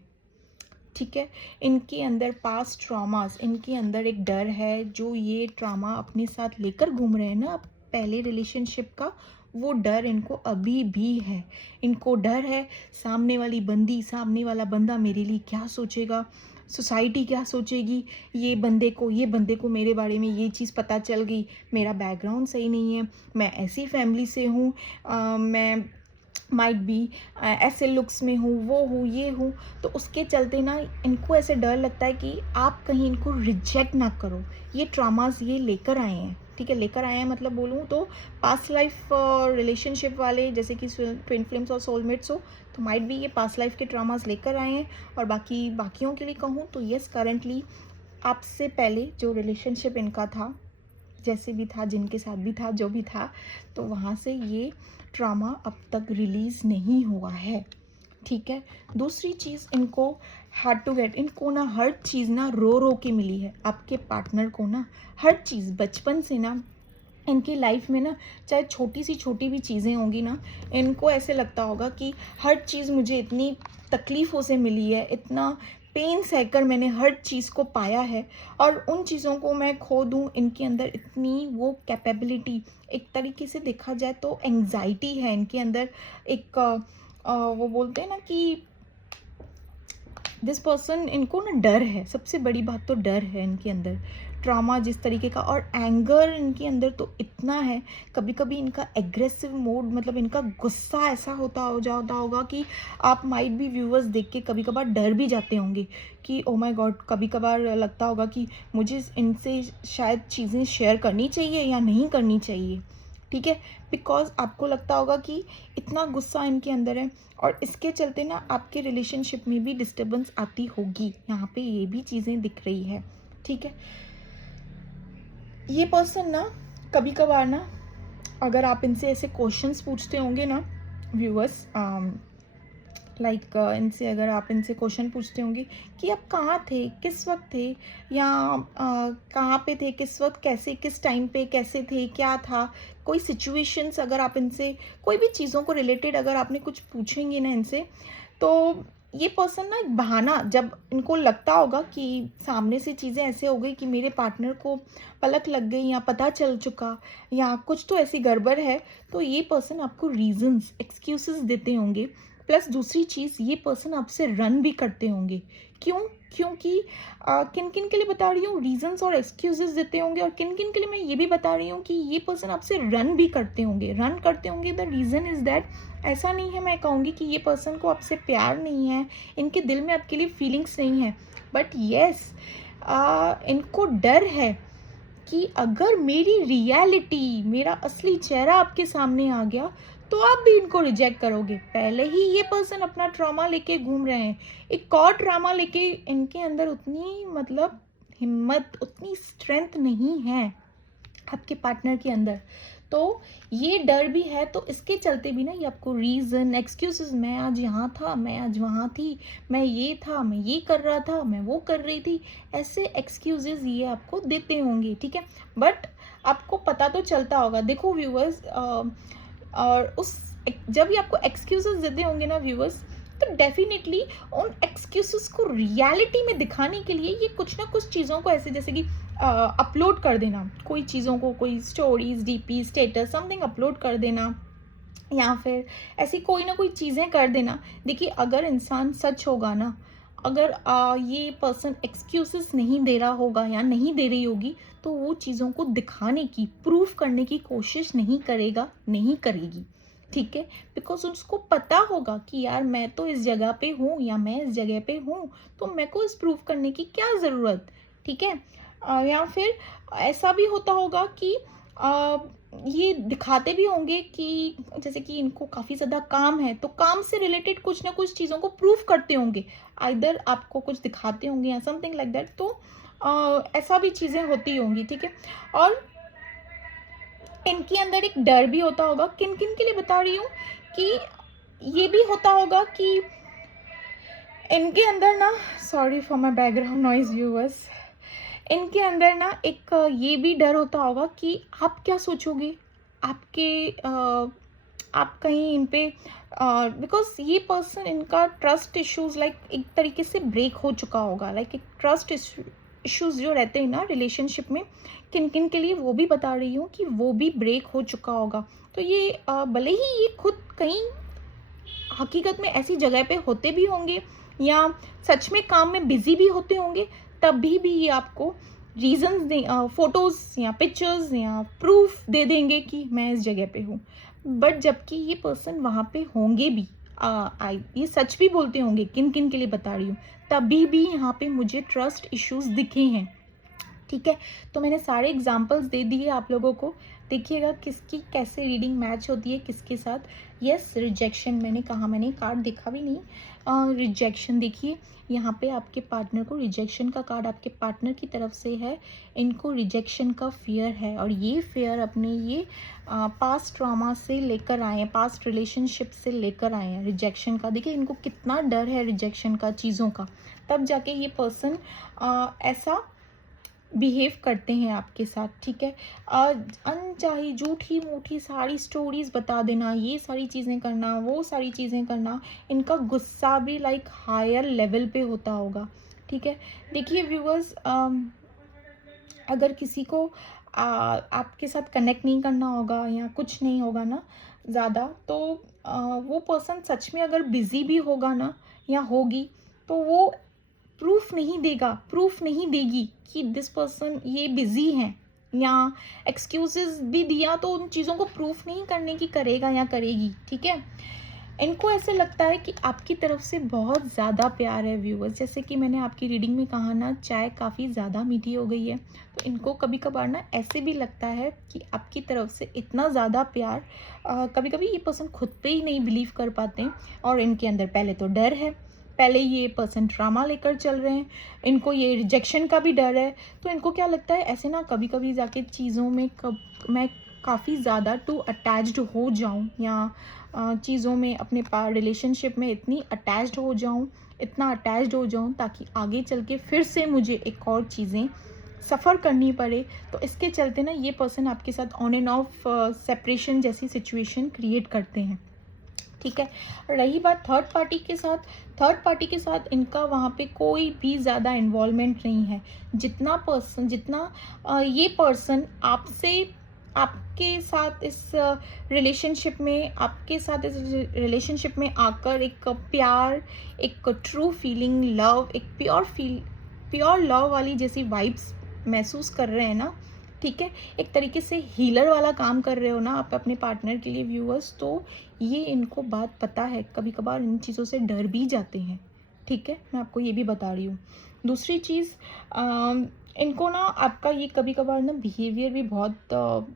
ठीक है। इनके अंदर पास्ट ट्रॉमास, इनके अंदर एक डर है जो ये ट्रॉमा अपने साथ लेकर घूम रहे हैं ना पहले रिलेशनशिप का, वो डर इनको अभी भी है। इनको डर है सामने सामने वाला बंदा मेरे लिए क्या सोचेगा, सोसाइटी क्या सोचेगी, ये बंदे को मेरे बारे में ये चीज़ पता चल गई, मेरा बैकग्राउंड सही नहीं है, मैं ऐसी फैमिली से हूँ, मैं माइट बी ऐसे लुक्स में हूँ, वो हूँ, ये हूँ। तो उसके चलते ना इनको ऐसे डर लगता है कि आप कहीं इनको रिजेक्ट ना करो। ये ट्रामास ये लेकर आए हैं, ठीक है। लेकर आए हैं मतलब बोलूँ तो पास्ट लाइफ रिलेशनशिप वाले, जैसे कि ट्विन फ्लेम्स और सोलमेट्स हो, तो माइट भी ये पास्ट लाइफ के ट्रामास लेकर आए हैं। और बाकियों के लिए कहूँ तो यस, करंटली आपसे पहले जो रिलेशनशिप इनका था, जैसे भी था, जिनके साथ भी था, जो भी था, तो वहाँ से ये ट्रामा अब तक रिलीज़ नहीं हुआ है, ठीक है। दूसरी चीज़, इनको हार्ड टू गेट, इनको ना हर चीज़ ना रो रो के मिली है। आपके पार्टनर को ना हर चीज़ बचपन से ना इनकी लाइफ में ना, चाहे छोटी भी चीज़ें होंगी ना, इनको ऐसे लगता होगा कि हर चीज़ मुझे इतनी तकलीफ़ों से मिली है, इतना पेन सहकर मैंने हर चीज़ को पाया है, और उन चीज़ों को मैं खो दूँ, इनके अंदर इतनी वो कैपेबिलिटी, एक तरीके से देखा जाए तो एंग्जाइटी है इनके अंदर। एक वो बोलते हैं ना कि दिस पर्सन, इनको ना डर है, सबसे बड़ी बात तो डर है इनके अंदर। ट्रॉमा जिस तरीके का, और एंगर इनके अंदर तो इतना है, कभी कभी इनका एग्रेसिव मोड, मतलब इनका गुस्सा ऐसा हो जाता होगा कि आप माइट भी व्यूअर्स देख के कभी कभार डर भी जाते होंगे कि ओ माय गॉड, कभी कभार लगता होगा कि मुझे इनसे शायद चीज़ें शेयर करनी चाहिए या नहीं करनी चाहिए, ठीक है। बिकॉज आपको लगता होगा कि इतना गुस्सा इनके अंदर है, और इसके चलते ना आपके रिलेशनशिप में भी डिस्टर्बेंस आती होगी, यहाँ पे ये भी चीज़ें दिख रही है, ठीक है। ये पर्सन ना कभी कभार ना, अगर आप इनसे ऐसे क्वेश्चंस पूछते होंगे ना व्यूअर्स, लाइक इनसे अगर आप इनसे क्वेश्चन पूछते होंगे कि आप कहाँ थे, किस वक्त थे, या कहाँ पे थे, किस वक्त, कैसे, किस टाइम पे कैसे थे, क्या था, कोई सिचुएशंस, अगर आप इनसे कोई भी चीज़ों को रिलेटेड अगर आपने कुछ पूछेंगे ना इनसे, तो ये पर्सन ना एक बहाना, जब इनको लगता होगा कि सामने से चीज़ें ऐसे हो गई कि मेरे पार्टनर को पलक लग गई या पता चल चुका या कुछ तो ऐसी गड़बड़ है, तो ये पर्सन आपको रीजंस, एक्सक्यूजेस देते होंगे। प्लस दूसरी चीज़, ये पर्सन आपसे रन भी करते होंगे। क्यों? क्योंकि किन किन के लिए बता रही हूँ, रीजंस और एक्सक्यूजेस देते होंगे, और किन किन के लिए मैं ये भी बता रही हूँ कि ये पर्सन आपसे रन भी करते होंगे। रन करते होंगे, द रीज़न इज़ दैट, ऐसा नहीं है मैं कहूँगी कि ये पर्सन को आपसे प्यार नहीं है, इनके दिल में आपके लिए फीलिंग्स नहीं है, बट येस, इनको डर है कि अगर मेरी रियलिटी, मेरा असली चेहरा आपके सामने आ गया तो आप भी इनको रिजेक्ट करोगे। पहले ही ये पर्सन अपना ट्रॉमा लेके घूम रहे हैं, एक और ट्रॉमा लेके, इनके अंदर उतनी मतलब हिम्मत, उतनी स्ट्रेंथ नहीं है आपके पार्टनर के अंदर। तो ये डर भी है, तो इसके चलते भी ना ये आपको रीज़न, एक्सक्यूजेस, मैं आज यहाँ था, मैं आज वहाँ थी, मैं ये था, मैं ये कर रहा था, मैं वो कर रही थी, ऐसे एक्सक्यूजेस ये आपको देते होंगे, ठीक है। बट आपको पता तो चलता होगा, देखो व्यूअर्स, और उस जब ये आपको एक्सक्यूजेस देते होंगे ना व्यूअर्स, तो डेफिनेटली उन एक्सक्यूजेस को रियलिटी में दिखाने के लिए ये कुछ ना कुछ चीज़ों को ऐसे, जैसे कि अपलोड कर देना, कोई चीज़ों को, कोई stories, DP, status, something upload कर देना, या फिर ऐसी कोई ना कोई चीज़ें कर देना। देखिए, अगर इंसान सच होगा ना, अगर ये पर्सन एक्सक्यूजेस नहीं दे रहा होगा या नहीं दे रही होगी, तो वो चीज़ों को दिखाने की, प्रूफ करने की कोशिश नहीं करेगा, नहीं करेगी, ठीक है। बिकॉज उसको पता होगा कि यार मैं तो इस जगह पे हूँ या मैं इस जगह पे हूँ, तो मेरे को इस प्रूफ करने की क्या ज़रूरत, ठीक है। या फिर ऐसा भी होता होगा कि ये दिखाते भी होंगे कि जैसे कि इनको काफ़ी ज़्यादा काम है, तो काम से रिलेटेड कुछ ना कुछ चीज़ों को प्रूफ करते होंगे, आइदर आपको कुछ दिखाते होंगे या समथिंग लाइक दैट। तो ऐसा भी चीज़ें होती होंगी, ठीक है। और इनके अंदर एक डर भी होता होगा, किन किन के लिए बता रही हूँ, कि ये भी होता होगा कि इनके अंदर ना, sorry for my background noise viewers, इनके अंदर ना एक ये भी डर होता होगा कि आप क्या सोचोगे, आपके आप कहीं इन पे बिकॉज ये पर्सन, इनका ट्रस्ट इश्यूज लाइक एक तरीके से ब्रेक हो चुका होगा, लाइक एक ट्रस्ट इश्यूज जो रहते हैं ना रिलेशनशिप में, किन किन के लिए वो भी बता रही हूँ कि वो भी ब्रेक हो चुका होगा। तो ये भले ही ये खुद कहीं हकीकत में ऐसी जगह पे होते भी होंगे या सच में काम में बिजी भी होते होंगे, तभी भी ये आपको रीजंस दे, फोटोज या पिक्चर्स या प्रूफ दे देंगे कि मैं इस जगह पे हूँ। बट जबकि ये पर्सन वहाँ पे होंगे भी, ये सच भी बोलते होंगे, किन किन के लिए बता रही हूँ, तभी भी यहाँ पे मुझे ट्रस्ट इश्यूज दिखे हैं। ठीक है, तो मैंने सारे एग्जाम्पल्स दे दिए आप लोगों को। देखिएगा किसकी कैसे रीडिंग मैच होती है किसके साथ। यस, रिजेक्शन मैंने कहा, मैंने कार्ड देखा भी नहीं। रिजेक्शन देखिए, यहाँ पे आपके पार्टनर को रिजेक्शन का कार्ड आपके पार्टनर की तरफ से है। इनको रिजेक्शन का फियर है, और ये फियर अपने ये पास्ट ट्रॉमा से लेकर आए हैं, पास्ट रिलेशनशिप से लेकर आए हैं रिजेक्शन का। देखिए इनको कितना डर है रिजेक्शन का, चीज़ों का, तब जाके ये पर्सन ऐसा बिहेव करते हैं आपके साथ। ठीक है, अनचाही झूठी मूठी सारी स्टोरीज बता देना, ये सारी चीज़ें करना, वो सारी चीज़ें करना, इनका गुस्सा भी लाइक हायर लेवल पे होता होगा। ठीक है, देखिए व्यूअर्स, अगर किसी को आपके साथ कनेक्ट नहीं करना होगा या कुछ नहीं होगा ना ज़्यादा, तो वो पर्सन सच में अगर बिज़ी भी होगा ना या होगी, तो वो प्रूफ नहीं देगा, प्रूफ नहीं देगी कि दिस पर्सन ये बिजी हैं, या एक्सक्यूजेस भी दिया तो उन चीज़ों को प्रूफ नहीं करने की करेगा या करेगी। ठीक है, इनको ऐसे लगता है कि आपकी तरफ से बहुत ज़्यादा प्यार है व्यूअर्स। जैसे कि मैंने आपकी रीडिंग में कहा ना, चाय काफ़ी ज़्यादा मीठी हो गई है, तो इनको कभी कभार ना ऐसे भी लगता है कि आपकी तरफ से इतना ज़्यादा प्यार, कभी कभी ये पर्सन खुद पे ही नहीं बिलीव कर पाते हैं, और इनके अंदर पहले तो डर है, पहले ये पर्सन ड्रामा लेकर चल रहे हैं, इनको ये रिजेक्शन का भी डर है। तो इनको क्या लगता है, ऐसे ना कभी कभी जाके चीज़ों में मैं काफ़ी ज़्यादा टू अटैच्ड हो जाऊं, या चीज़ों में अपने रिलेशनशिप में इतनी अटैच्ड हो जाऊं, इतना अटैच्ड हो जाऊं, ताकि आगे चल के फिर से मुझे एक और चीज़ें सफ़र करनी पड़े। तो इसके चलते ना ये पर्सन आपके साथ ऑन एंड ऑफ सेपरेशन जैसी सिचुएशन क्रिएट करते हैं। ठीक है, रही बात थर्ड पार्टी के साथ, थर्ड पार्टी के साथ इनका वहाँ पे कोई भी ज़्यादा इन्वॉल्वमेंट नहीं है। जितना ये पर्सन आपसे, आपके साथ इस रिलेशनशिप में, आपके साथ इस रिलेशनशिप में आकर एक प्यार, एक ट्रू फीलिंग लव, एक प्योर लव वाली जैसी वाइब्स महसूस कर रहे हैं ना। ठीक है, एक तरीके से हीलर वाला काम कर रहे हो ना आप अपने पार्टनर के लिए व्यूअर्स, तो ये इनको बात पता है, कभी कभार इन चीज़ों से डर भी जाते हैं। ठीक है, मैं आपको ये भी बता रही हूँ। दूसरी चीज़, इनको ना आपका ये कभी कभार ना बिहेवियर भी बहुत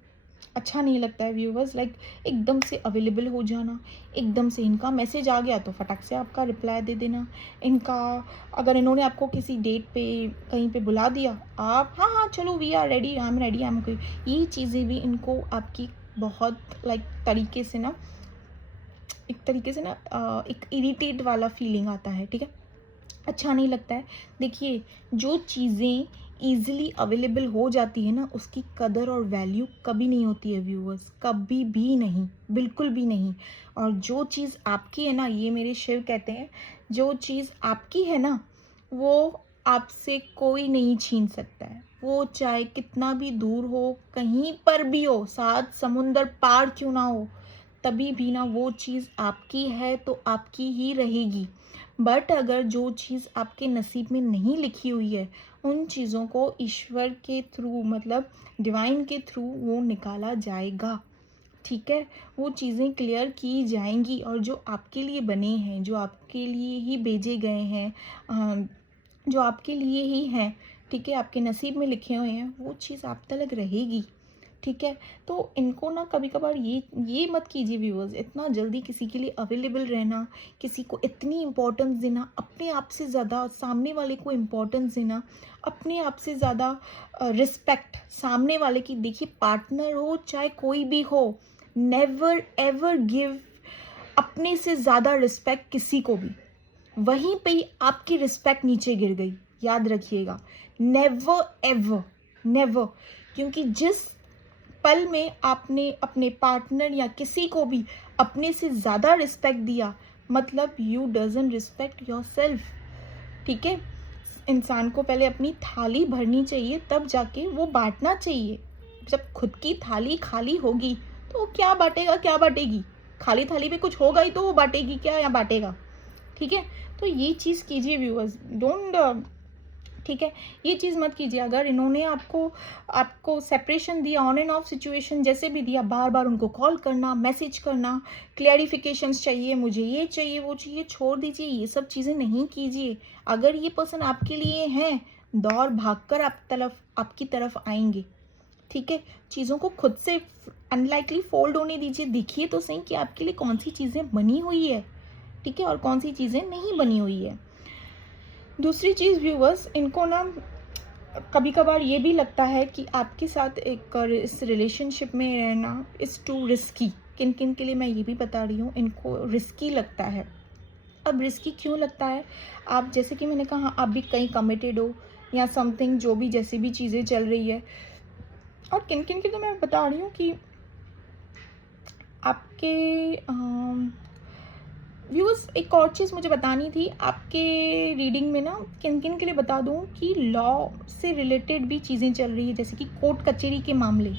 अच्छा नहीं लगता है व्यूअर्स, लाइक एकदम से अवेलेबल हो जाना, एकदम से इनका मैसेज आ गया तो फटाक से आपका रिप्लाई दे देना। इनका, अगर इन्होंने आपको किसी डेट पे कहीं पे बुला दिया, आप हाँ हाँ चलो we are ready, I am ready, I am कोई, ये चीज़ें भी इनको आपकी बहुत लाइक तरीके से ना, एक तरीके से ना एक इरिटेट वाला फीलिंग आता है। ठीक है, अच्छा नहीं लगता है। देखिए, जो चीज़ें ईजिली अवेलेबल हो जाती है ना, उसकी कदर और वैल्यू कभी नहीं होती है व्यूअर्स, कभी भी नहीं, बिल्कुल भी नहीं। और जो चीज़ आपकी है ना, ये मेरे शिव कहते हैं, जो चीज़ आपकी है ना, वो आपसे कोई नहीं छीन सकता है। वो चाहे कितना भी दूर हो, कहीं पर भी हो, सात समुंदर पार क्यों ना हो, तभी भी ना वो चीज़ आपकी है तो आपकी ही रहेगी। बट अगर जो चीज़ आपके नसीब में नहीं लिखी हुई है, उन चीज़ों को ईश्वर के थ्रू, मतलब डिवाइन के थ्रू वो निकाला जाएगा। ठीक है, वो चीज़ें क्लियर की जाएंगी, और जो आपके लिए बने हैं, जो आपके लिए ही भेजे गए हैं, जो आपके लिए ही हैं, ठीक है, आपके नसीब में लिखे हुए हैं, वो चीज़ आप तक रहेगी। ठीक है, तो इनको ना कभी कभार ये मत कीजिए व्यूअर्स, इतना जल्दी किसी के लिए अवेलेबल रहना, किसी को इतनी इम्पोर्टेंस देना, अपने आप से ज़्यादा सामने वाले को इम्पोर्टेंस देना, अपने आप से ज़्यादा रिस्पेक्ट सामने वाले की। देखिए, पार्टनर हो चाहे कोई भी हो, नेवर एवर गिव अपने से ज़्यादा रिस्पेक्ट किसी को भी, वहीं पे ही आपकी रिस्पेक्ट नीचे गिर गई, याद रखिएगा, नेवर एवर, नेवर। क्योंकि जिस पल में आपने अपने पार्टनर या किसी को भी अपने से ज़्यादा रिस्पेक्ट दिया, मतलब you doesn't respect your self. ठीक है, इंसान को पहले अपनी थाली भरनी चाहिए, तब जाके वो बांटना चाहिए। जब खुद की थाली खाली होगी तो वो क्या बांटेगा, क्या बांटेगी? खाली थाली पे कुछ होगा ही तो वो बांटेगी क्या या बांटेगा? ठीक है, तो ये चीज़ कीजिए व्यूअर्स, डोंट, ठीक है, ये चीज़ मत कीजिए। अगर इन्होंने आपको आपको सेपरेशन दिया, ऑन एंड ऑफ सिचुएशन जैसे भी दिया, बार बार उनको कॉल करना, मैसेज करना, क्लैरिफिकेशंस चाहिए, मुझे ये चाहिए वो चाहिए, छोड़ दीजिए, ये सब चीज़ें नहीं कीजिए। अगर ये पर्सन आपके लिए हैं, दौड़ भागकर आपकी तरफ आएंगे। ठीक है, चीज़ों को खुद से अनलाइकली फोल्ड होने दीजिए। देखिए तो सही कि आपके लिए कौन सी चीज़ें बनी हुई है, ठीक है, और कौन सी चीज़ें नहीं बनी हुई है। दूसरी चीज़ व्यूवर्स, इनको ना कभी कभार ये भी लगता है कि आपके साथ एक इस रिलेशनशिप में रहना इज़ टू रिस्की। किन किन के लिए मैं ये भी बता रही हूँ, इनको रिस्की लगता है। अब रिस्की क्यों लगता है? आप जैसे कि मैंने कहा, आप भी कहीं कमिटेड हो या समथिंग, जो भी जैसी भी चीज़ें चल रही है। और किन किन की तो मैं बता रही हूँ कि आपके व्यूज़, एक और चीज़ मुझे बतानी थी आपके रीडिंग में ना, किन किन के लिए बता दूं कि लॉ से रिलेटेड भी चीज़ें चल रही है, जैसे कि कोर्ट कचहरी के मामले।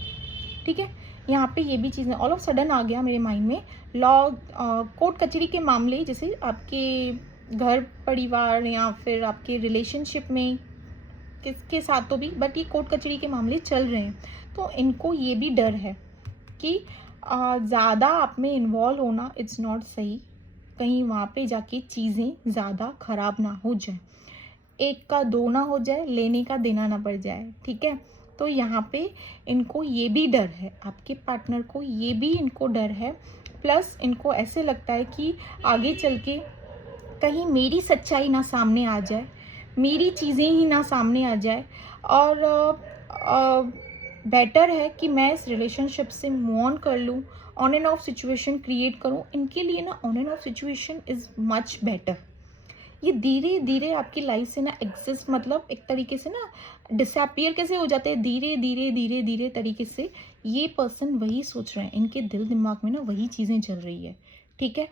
ठीक है, यहाँ पे ये भी चीज़ें ऑल ऑफ सडन आ गया मेरे माइंड में, लॉ, कोर्ट कचहरी के मामले, जैसे आपके घर परिवार या फिर आपके रिलेशनशिप में किसके साथ तो भी, बट ये कोर्ट कचहरी के मामले चल रहे हैं। तो इनको ये भी डर है कि ज़्यादा आप में इन्वॉल्व होना इट्स नॉट सही, कहीं वहाँ पे जाके चीज़ें ज़्यादा ख़राब ना हो जाए, एक का दो ना हो जाए, लेने का देना ना पड़ जाए। ठीक है, तो यहाँ पे इनको ये भी डर है, आपके पार्टनर को ये भी इनको डर है। प्लस इनको ऐसे लगता है कि आगे चल के कहीं मेरी सच्चाई ना सामने आ जाए, मेरी चीज़ें ही ना सामने आ जाए, और बेटर है कि मैं इस रिलेशनशिप से मूव ऑन कर लूँ, on end of situation create करूँ। इनके लिए ना on end of situation is much better. ये धीरे धीरे आपकी लाइफ से ना एग्जिस्ट, मतलब एक तरीके से ना डिसअपियर कैसे हो जाते हैं, धीरे धीरे धीरे धीरे तरीके से ये पर्सन वही सोच रहे हैं, इनके दिल दिमाग में ना वही चीज़ें चल रही है। ठीक है,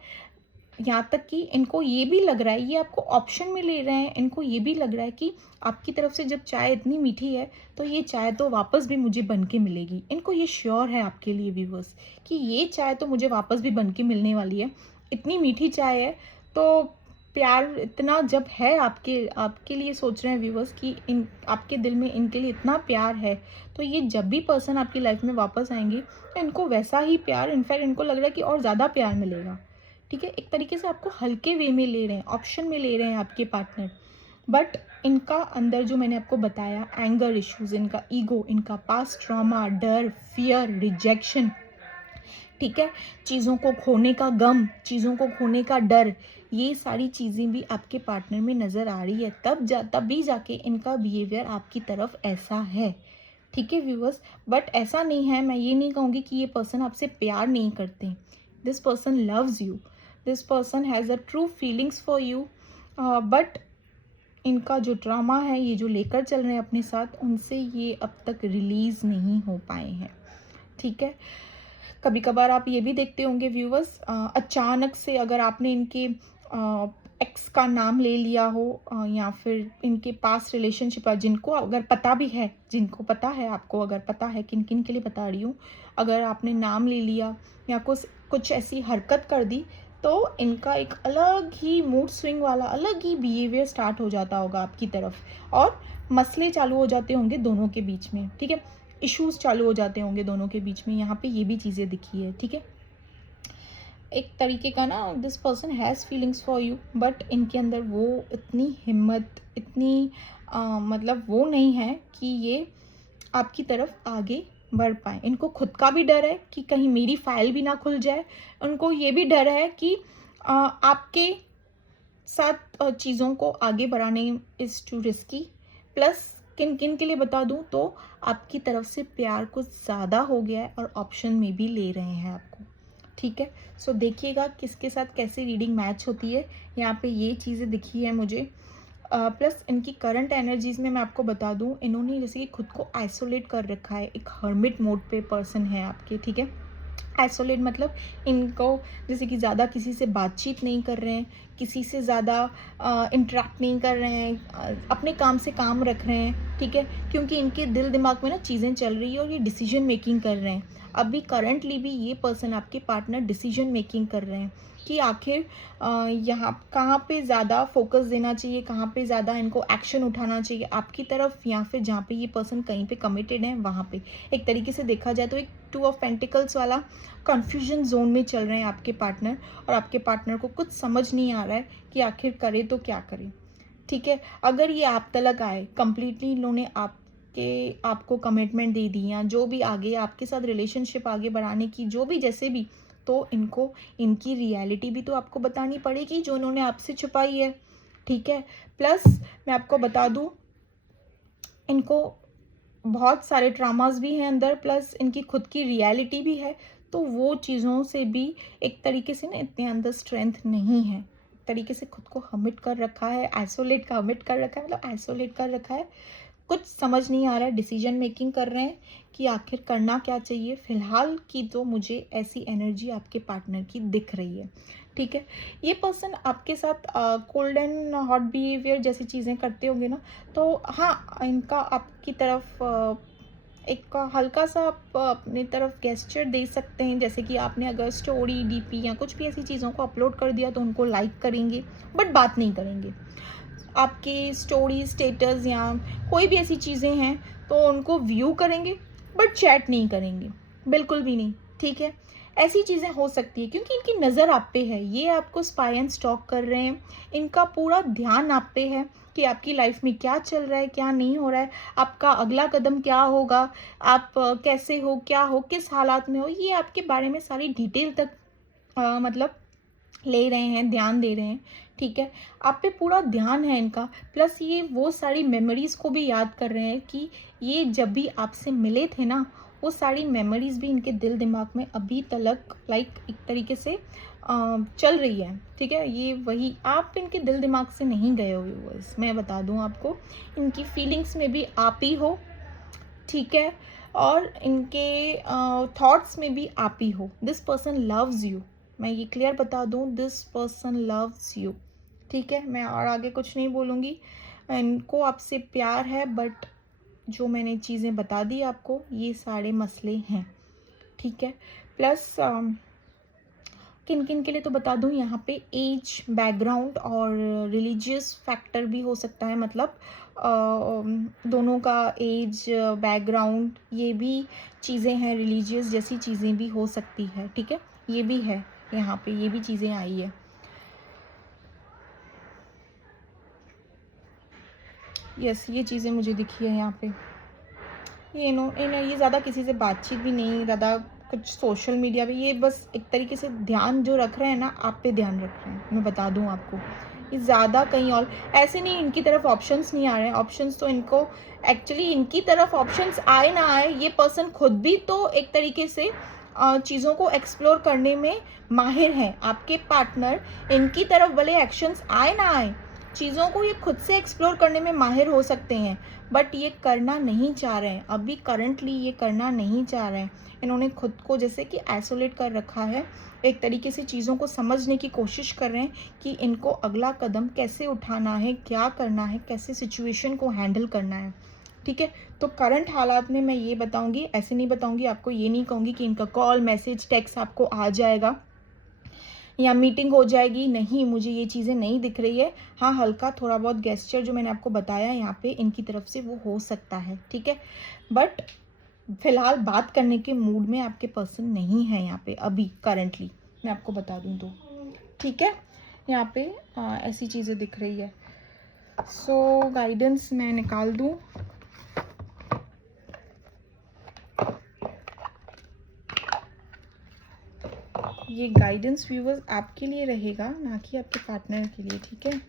यहाँ तक कि इनको ये भी लग रहा है, ये आपको ऑप्शन में ले रहे हैं, इनको ये भी लग रहा है कि आपकी तरफ से जब चाय इतनी मीठी है तो ये चाय तो वापस भी मुझे बन के मिलेगी। इनको ये श्योर है आपके लिए व्यूवर्स कि ये चाय तो मुझे वापस भी बन के मिलने वाली है, इतनी मीठी चाय है। तो प्यार इतना जब है आपके आपके लिए, सोच रहे हैं व्यूवर्स कि इन आपके दिल में इनके लिए इतना प्यार है, तो ये जब भी पर्सन आपकी लाइफ में वापस आएंगे तो इनको वैसा ही प्यार, इनफैक्ट इनको लग रहा है कि और ज़्यादा प्यार मिलेगा। ठीक है, एक तरीके से आपको हल्के वे में ले रहे हैं, ऑप्शन में ले रहे हैं आपके पार्टनर। बट इनका अंदर जो मैंने आपको बताया, एंगर इश्यूज, इनका ईगो, इनका पास्ट ट्रॉमा, डर, फियर, रिजेक्शन, ठीक है, चीज़ों को खोने का गम, चीज़ों को खोने का डर, ये सारी चीज़ें भी आपके पार्टनर में नज़र आ रही है। तभी जाके इनका बिहेवियर आपकी तरफ ऐसा है। ठीक है व्यूअर्स, बट ऐसा नहीं है, मैं ये नहीं कहूँगी कि ये पर्सन आपसे प्यार नहीं करते। This person loves you, this person has a true feelings for you, but इनका जो ट्रॉमा है, ये जो लेकर चल रहे हैं अपने साथ, उनसे ये अब तक रिलीज़ नहीं हो पाए हैं। ठीक है, कभी कभार आप ये भी देखते होंगे व्यूवर्स, अचानक से अगर आपने इनके एक्स का नाम ले लिया हो, या फिर इनके पास रिलेशनशिप, जिनको अगर पता भी है, जिनको पता है, आपको अगर पता है, किन किन के लिए बता रही हूँ, अगर आपने नाम ले लिया या कुछ ऐसी हरकत कर दी, तो इनका एक अलग ही मूड स्विंग वाला अलग ही बिहेवियर स्टार्ट हो जाता होगा आपकी तरफ, और मसले चालू हो जाते होंगे दोनों के बीच में। ठीक है, इश्यूज चालू हो जाते होंगे दोनों के बीच में। यहाँ पे ये भी चीज़ें दिखी है। ठीक है, एक तरीके का ना, this person has feelings for you, but इनके अंदर वो इतनी हिम्मत, इतनी मतलब वो नहीं है कि ये आपकी तरफ आगे बढ़ पाए। इनको खुद का भी डर है कि कहीं मेरी फाइल भी ना खुल जाए, उनको ये भी डर है कि आपके साथ चीज़ों को आगे बढ़ाने इज़ टू रिस्की। प्लस किन किन के लिए बता दूं, तो आपकी तरफ से प्यार कुछ ज़्यादा हो गया है और ऑप्शन में भी ले रहे हैं आपको। ठीक है, सो देखिएगा किसके साथ कैसे रीडिंग मैच होती है। यहाँ पे ये चीज़ें दिखी है मुझे। प्लस इनकी करंट एनर्जीज़ में मैं आपको बता दूँ, इन्होंने जैसे कि खुद को आइसोलेट कर रखा है, एक हर्मिट मोड पे पर्सन है आपके, ठीक है। आइसोलेट मतलब इनको जैसे कि ज़्यादा किसी से बातचीत नहीं कर रहे हैं, किसी से ज़्यादा इंटरेक्ट नहीं कर रहे हैं, अपने काम से काम रख रहे हैं, ठीक है, क्योंकि इनके दिल दिमाग में ना चीज़ें चल रही है और ये डिसीजन मेकिंग कर रहे हैं। अभी करंटली भी ये पर्सन आपके पार्टनर डिसीजन मेकिंग कर रहे हैं कि आखिर यहाँ कहाँ पे ज़्यादा फोकस देना चाहिए, कहाँ पे ज़्यादा इनको एक्शन उठाना चाहिए, आपकी तरफ या फिर जहाँ पे ये पर्सन कहीं पे कमिटेड है वहाँ पे। एक तरीके से देखा जाए तो एक 2 ऑफ पेंटिकल्स वाला कन्फ्यूजन जोन में चल रहे हैं आपके पार्टनर, और आपके पार्टनर को कुछ समझ नहीं आ रहा है कि आखिर करे तो क्या करे, ठीक है। अगर ये आप तलक आए, कंप्लीटली इन्होंने आपको कमिटमेंट दे दी, या जो भी आगे आपके साथ रिलेशनशिप आगे बढ़ाने की जो भी जैसे भी, तो इनको इनकी रियलिटी भी तो आपको बतानी पड़ेगी जो इन्होंने आपसे छुपाई है, ठीक है। प्लस मैं आपको बता दूं, इनको बहुत सारे ट्रामास भी हैं अंदर, प्लस इनकी खुद की रियलिटी भी है, तो वो चीज़ों से भी एक तरीके से ना इतने अंदर स्ट्रेंथ नहीं है। एक तरीके से खुद को हमिट कर रखा है, आइसोलेट का हमिट कर रखा है, मतलब आइसोलेट कर रखा है। कुछ समझ नहीं आ रहा है, डिसीजन मेकिंग कर रहे हैं कि आखिर करना क्या चाहिए। फिलहाल की तो मुझे ऐसी एनर्जी आपके पार्टनर की दिख रही है, ठीक है। ये पर्सन आपके साथ कोल्ड एंड हॉट बिहेवियर जैसी चीज़ें करते होंगे ना, तो हाँ, इनका आपकी तरफ एक हल्का सा आप अपनी तरफ गेस्चर दे सकते हैं, जैसे कि आपने अगर स्टोरी, डीपी या कुछ भी ऐसी चीज़ों को अपलोड कर दिया तो उनको लाइक करेंगे, बट बात नहीं करेंगे। आपकी स्टोरी, स्टेटस या कोई भी ऐसी चीज़ें हैं तो उनको व्यू करेंगे, बट चैट नहीं करेंगे, बिल्कुल भी नहीं, ठीक है। ऐसी चीज़ें हो सकती है क्योंकि इनकी नज़र आप पे है, ये आपको स्पाई एंड स्टॉक कर रहे हैं, इनका पूरा ध्यान आप पे है कि आपकी लाइफ में क्या चल रहा है, क्या नहीं हो रहा है, आपका अगला कदम क्या होगा, आप कैसे हो, क्या हो, किस हालात में हो, ये आपके बारे में सारी डिटेल तक मतलब ले रहे हैं, ध्यान दे रहे हैं, ठीक है। आप पे पूरा ध्यान है इनका, प्लस ये वो सारी मेमोरीज़ को भी याद कर रहे हैं कि ये जब भी आपसे मिले थे ना, वो सारी मेमोरीज़ भी इनके दिल दिमाग में अभी तलक लाइक एक तरीके से चल रही है, ठीक है। ये वही आप इनके दिल दिमाग से नहीं गए हो व्यूअर्स, मैं बता दूं आपको, इनकी फीलिंग्स में भी आप ही हो, ठीक है, और इनके थॉट्स में भी आप ही हो। दिस पर्सन लव्स यू, मैं ये क्लियर बता दूं, दिस पर्सन लव्स यू, ठीक है। मैं और आगे कुछ नहीं बोलूँगी, इनको आपसे प्यार है, बट जो मैंने चीज़ें बता दी आपको, ये सारे मसले हैं, ठीक है। प्लस किन किन के लिए तो बता दूं, यहाँ पे एज, बैकग्राउंड और रिलीजियस फैक्टर भी हो सकता है, मतलब दोनों का एज, बैकग्राउंड, ये भी चीज़ें हैं, रिलीजियस जैसी चीज़ें भी हो सकती है, ठीक है। ये भी है, यहाँ पे ये भी चीज़ें आई है। यस, ये चीज़ें मुझे दिखी है यहाँ पे। ये ज़्यादा किसी से बातचीत भी नहीं, ज़्यादा कुछ सोशल मीडिया पे, ये बस एक तरीके से ध्यान जो रख रहे हैं ना, आप पे ध्यान रख रहे हैं, मैं बता दूं आपको। ये ज़्यादा कहीं और ऐसे नहीं, इनकी तरफ ऑप्शंस नहीं आ रहे हैं, ऑप्शंस तो इनको एक्चुअली इनकी तरफ ऑप्शंस आए ना आए, ये पर्सन खुद भी तो एक तरीके से चीज़ों को एक्सप्लोर करने में माहिर हैं। आपके पार्टनर इनकी तरफ भले एक्शंस आए ना आए, चीज़ों को ये खुद से एक्सप्लोर करने में माहिर हो सकते हैं, बट ये करना नहीं चाह रहे हैं, अभी करंटली ये करना नहीं चाह रहे हैं। इन्होंने खुद को जैसे कि आइसोलेट कर रखा है, एक तरीके से चीज़ों को समझने की कोशिश कर रहे हैं कि इनको अगला कदम कैसे उठाना है, क्या करना है, कैसे सिचुएशन को हैंडल करना है, ठीक है। तो करंट हालात में मैं ये बताऊंगी, ऐसे नहीं बताऊंगी आपको, ये नहीं कहूँगी कि इनका कॉल, मैसेज, टेक्स्ट आपको आ जाएगा या मीटिंग हो जाएगी, नहीं, मुझे ये चीज़ें नहीं दिख रही है। हाँ, हल्का थोड़ा बहुत गेस्चर जो मैंने आपको बताया यहाँ पे इनकी तरफ से वो हो सकता है, ठीक है, बट फिलहाल बात करने के मूड में आपके पर्सन नहीं है यहाँ पे अभी करंटली, मैं आपको बता दूँ तो, ठीक है। यहाँ पे ऐसी चीज़ें दिख रही है। सो गाइडेंस मैं निकाल दूँ, ये गाइडेंस व्यूअर्स आपके लिए रहेगा, ना कि आपके पार्टनर के लिए, ठीक है।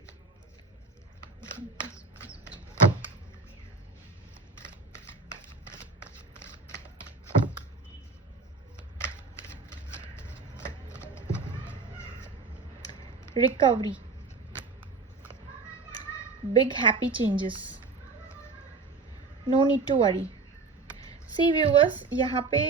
Recovery, big happy changes. No need to worry. See viewers, यहाँ पे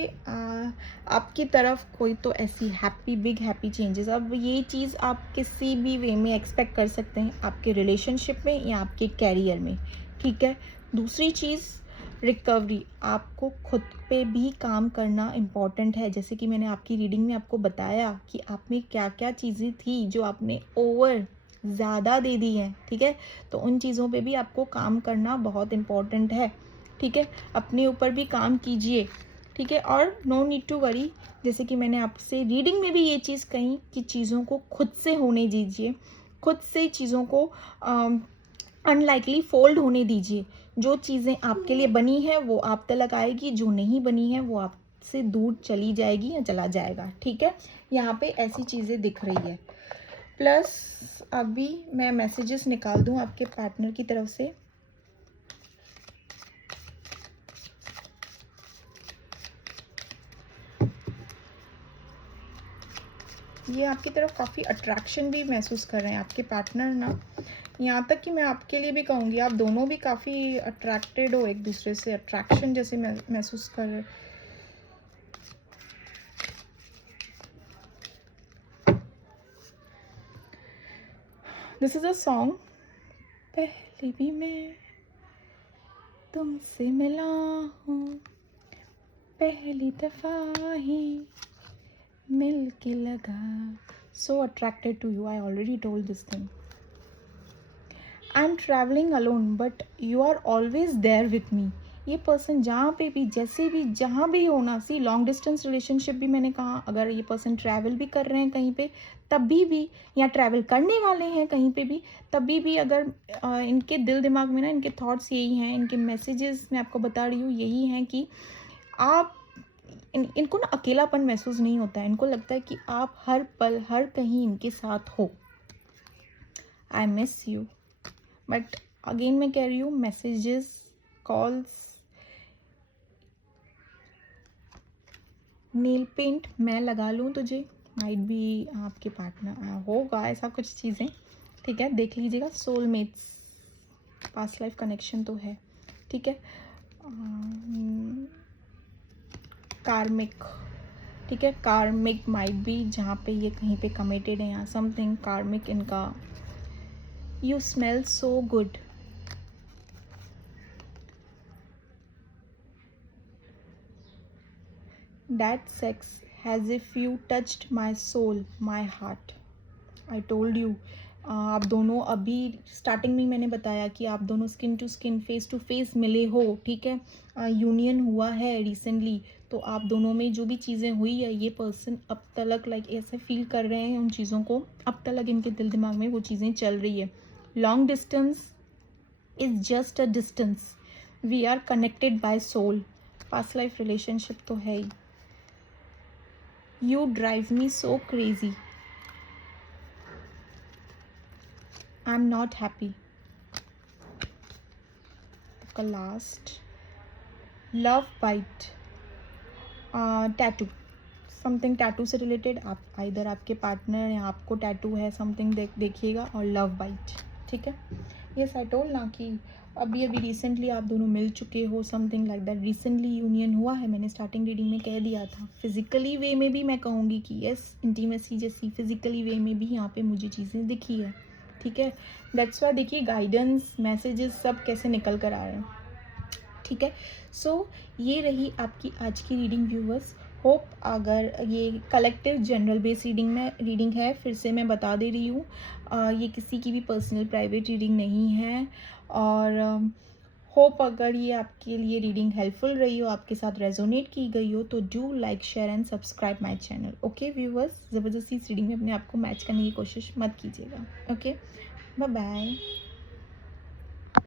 आपकी तरफ कोई तो ऐसी बिग हैप्पी चेंजेस, अब ये चीज़ आप किसी भी वे में एक्सपेक्ट कर सकते हैं, आपके रिलेशनशिप में या आपके कैरियर में, ठीक है। दूसरी चीज़, रिकवरी, आपको खुद पे भी काम करना इम्पॉर्टेंट है। जैसे कि मैंने आपकी रीडिंग में आपको बताया कि आप में क्या क्या चीज़ें थी जो आपने ओवर ज़्यादा दे दी हैं, ठीक है। तो उन चीज़ों पे भी आपको काम करना बहुत इम्पॉर्टेंट है, ठीक है। अपने ऊपर भी काम कीजिए, ठीक है। और नो नीड टू वरी, जैसे कि मैंने आपसे रीडिंग में भी ये चीज़ कही कि चीज़ों को खुद से होने दीजिए, खुद से चीज़ों को अनलाइकली फोल्ड होने दीजिए। जो चीज़ें आपके लिए बनी है वो आप तक आएगी, जो नहीं बनी है वो आपसे दूर चली जाएगी या चला जाएगा, ठीक है। यहाँ पे ऐसी चीज़ें दिख रही है। प्लस अभी मैं मैसेजेस निकाल दूँ आपके पार्टनर की तरफ से। ये आपकी तरफ काफ़ी अट्रैक्शन भी महसूस कर रहे हैं आपके पार्टनर ना। यहाँ तक कि मैं आपके लिए भी कहूँगी, आप दोनों भी काफ़ी अट्रैक्टेड हो एक दूसरे से, अट्रैक्शन जैसे महसूस कर रहे। This is a song. पहले भी मैं तुमसे मिला हूँ, पहली दफ़ा ही मिल के लगा। So attracted to you, I already told this thing. I'm traveling alone but you are always there with me. ये पर्सन जहाँ पे भी, जैसे भी, जहाँ भी हो ना, सी लॉन्ग डिस्टेंस रिलेशनशिप भी मैंने कहा, अगर ये पर्सन ट्रैवल भी कर रहे हैं कहीं पे तभी भी, या ट्रैवल करने वाले हैं कहीं पे भी तभी भी, अगर इनके दिल दिमाग में ना इनके थॉट्स यही हैं, इनके मैसेजेस मैं आपको बता रही हूँ यही हैं कि आप इनको ना अकेलापन महसूस नहीं होता है। इनको लगता है कि आप हर पल हर कहीं इनके साथ हो। I miss you, but again मैं कह रही हूँ, मैसेजेस, कॉल्स, नेल पेंट मैं लगा लूँ तुझे, माइट भी आपके पार्टनर होगा, ऐसा कुछ चीज़ें, ठीक है। देख लीजिएगा, सोलमेट्स, पास्ट लाइफ कनेक्शन तो है, ठीक है। कार्मिक, ठीक है। कार्मिक माइट भी, जहाँ पे ये कहीं पे कमिटेड है या समथिंग कार्मिक इनका। You smell so good, that sex has if you touched my soul my heart. I told you, आप दोनों अभी स्टार्टिंग में मैंने बताया कि आप दोनों skin to skin, face to face मिले हो, ठीक है। यूनियन हुआ है रिसेंटली, तो आप दोनों में जो भी चीज़ें हुई है, ये पर्सन अब तलक लाइक ऐसे फील कर रहे हैं उन चीज़ों को, अब तलक इनके दिल दिमाग में वो चीज़ें चल रही है। Long distance is just a distance, we are connected by soul. Past life relationship तो है ही। You drive me so crazy, I am not happy. का last, love bite, tattoo, something tattoo से रिलेटेड, आप इधर आपके पार्टनर या आपको टैटू है समथिंग देखिएगा, और लव बाइट, ठीक है। ये सैटोल ना कि अभी अभी रिसेंटली आप दोनों मिल चुके हो, something like that, recently union हुआ है। मैंने स्टार्टिंग रीडिंग में कह दिया था। फिजिकली वे में भी मैं कहूँगी कि यस, इंटीमेसी जैसी फिजिकली वे में भी यहाँ पे मुझे चीज़ें दिखी है, ठीक है। दैट्स वाई देखिए गाइडेंस, मैसेजेस सब कैसे निकल कर आ रहे हैं, ठीक है। सो ये रही आपकी आज की रीडिंग व्यूवर्स। होप, अगर ये कलेक्टिव जनरल बेस रीडिंग है, फिर से मैं बता दे रही हूँ, ये किसी की भी पर्सनल प्राइवेट रीडिंग नहीं है। और होप अगर ये आपके लिए रीडिंग हेल्पफुल रही हो, आपके साथ रेजोनेट की गई हो, तो do like, share and subscribe my channel. Okay viewers, ज़बरदस्ती इस रीडिंग में अपने आप को मैच करने की कोशिश मत कीजिएगा। Okay, bye bye.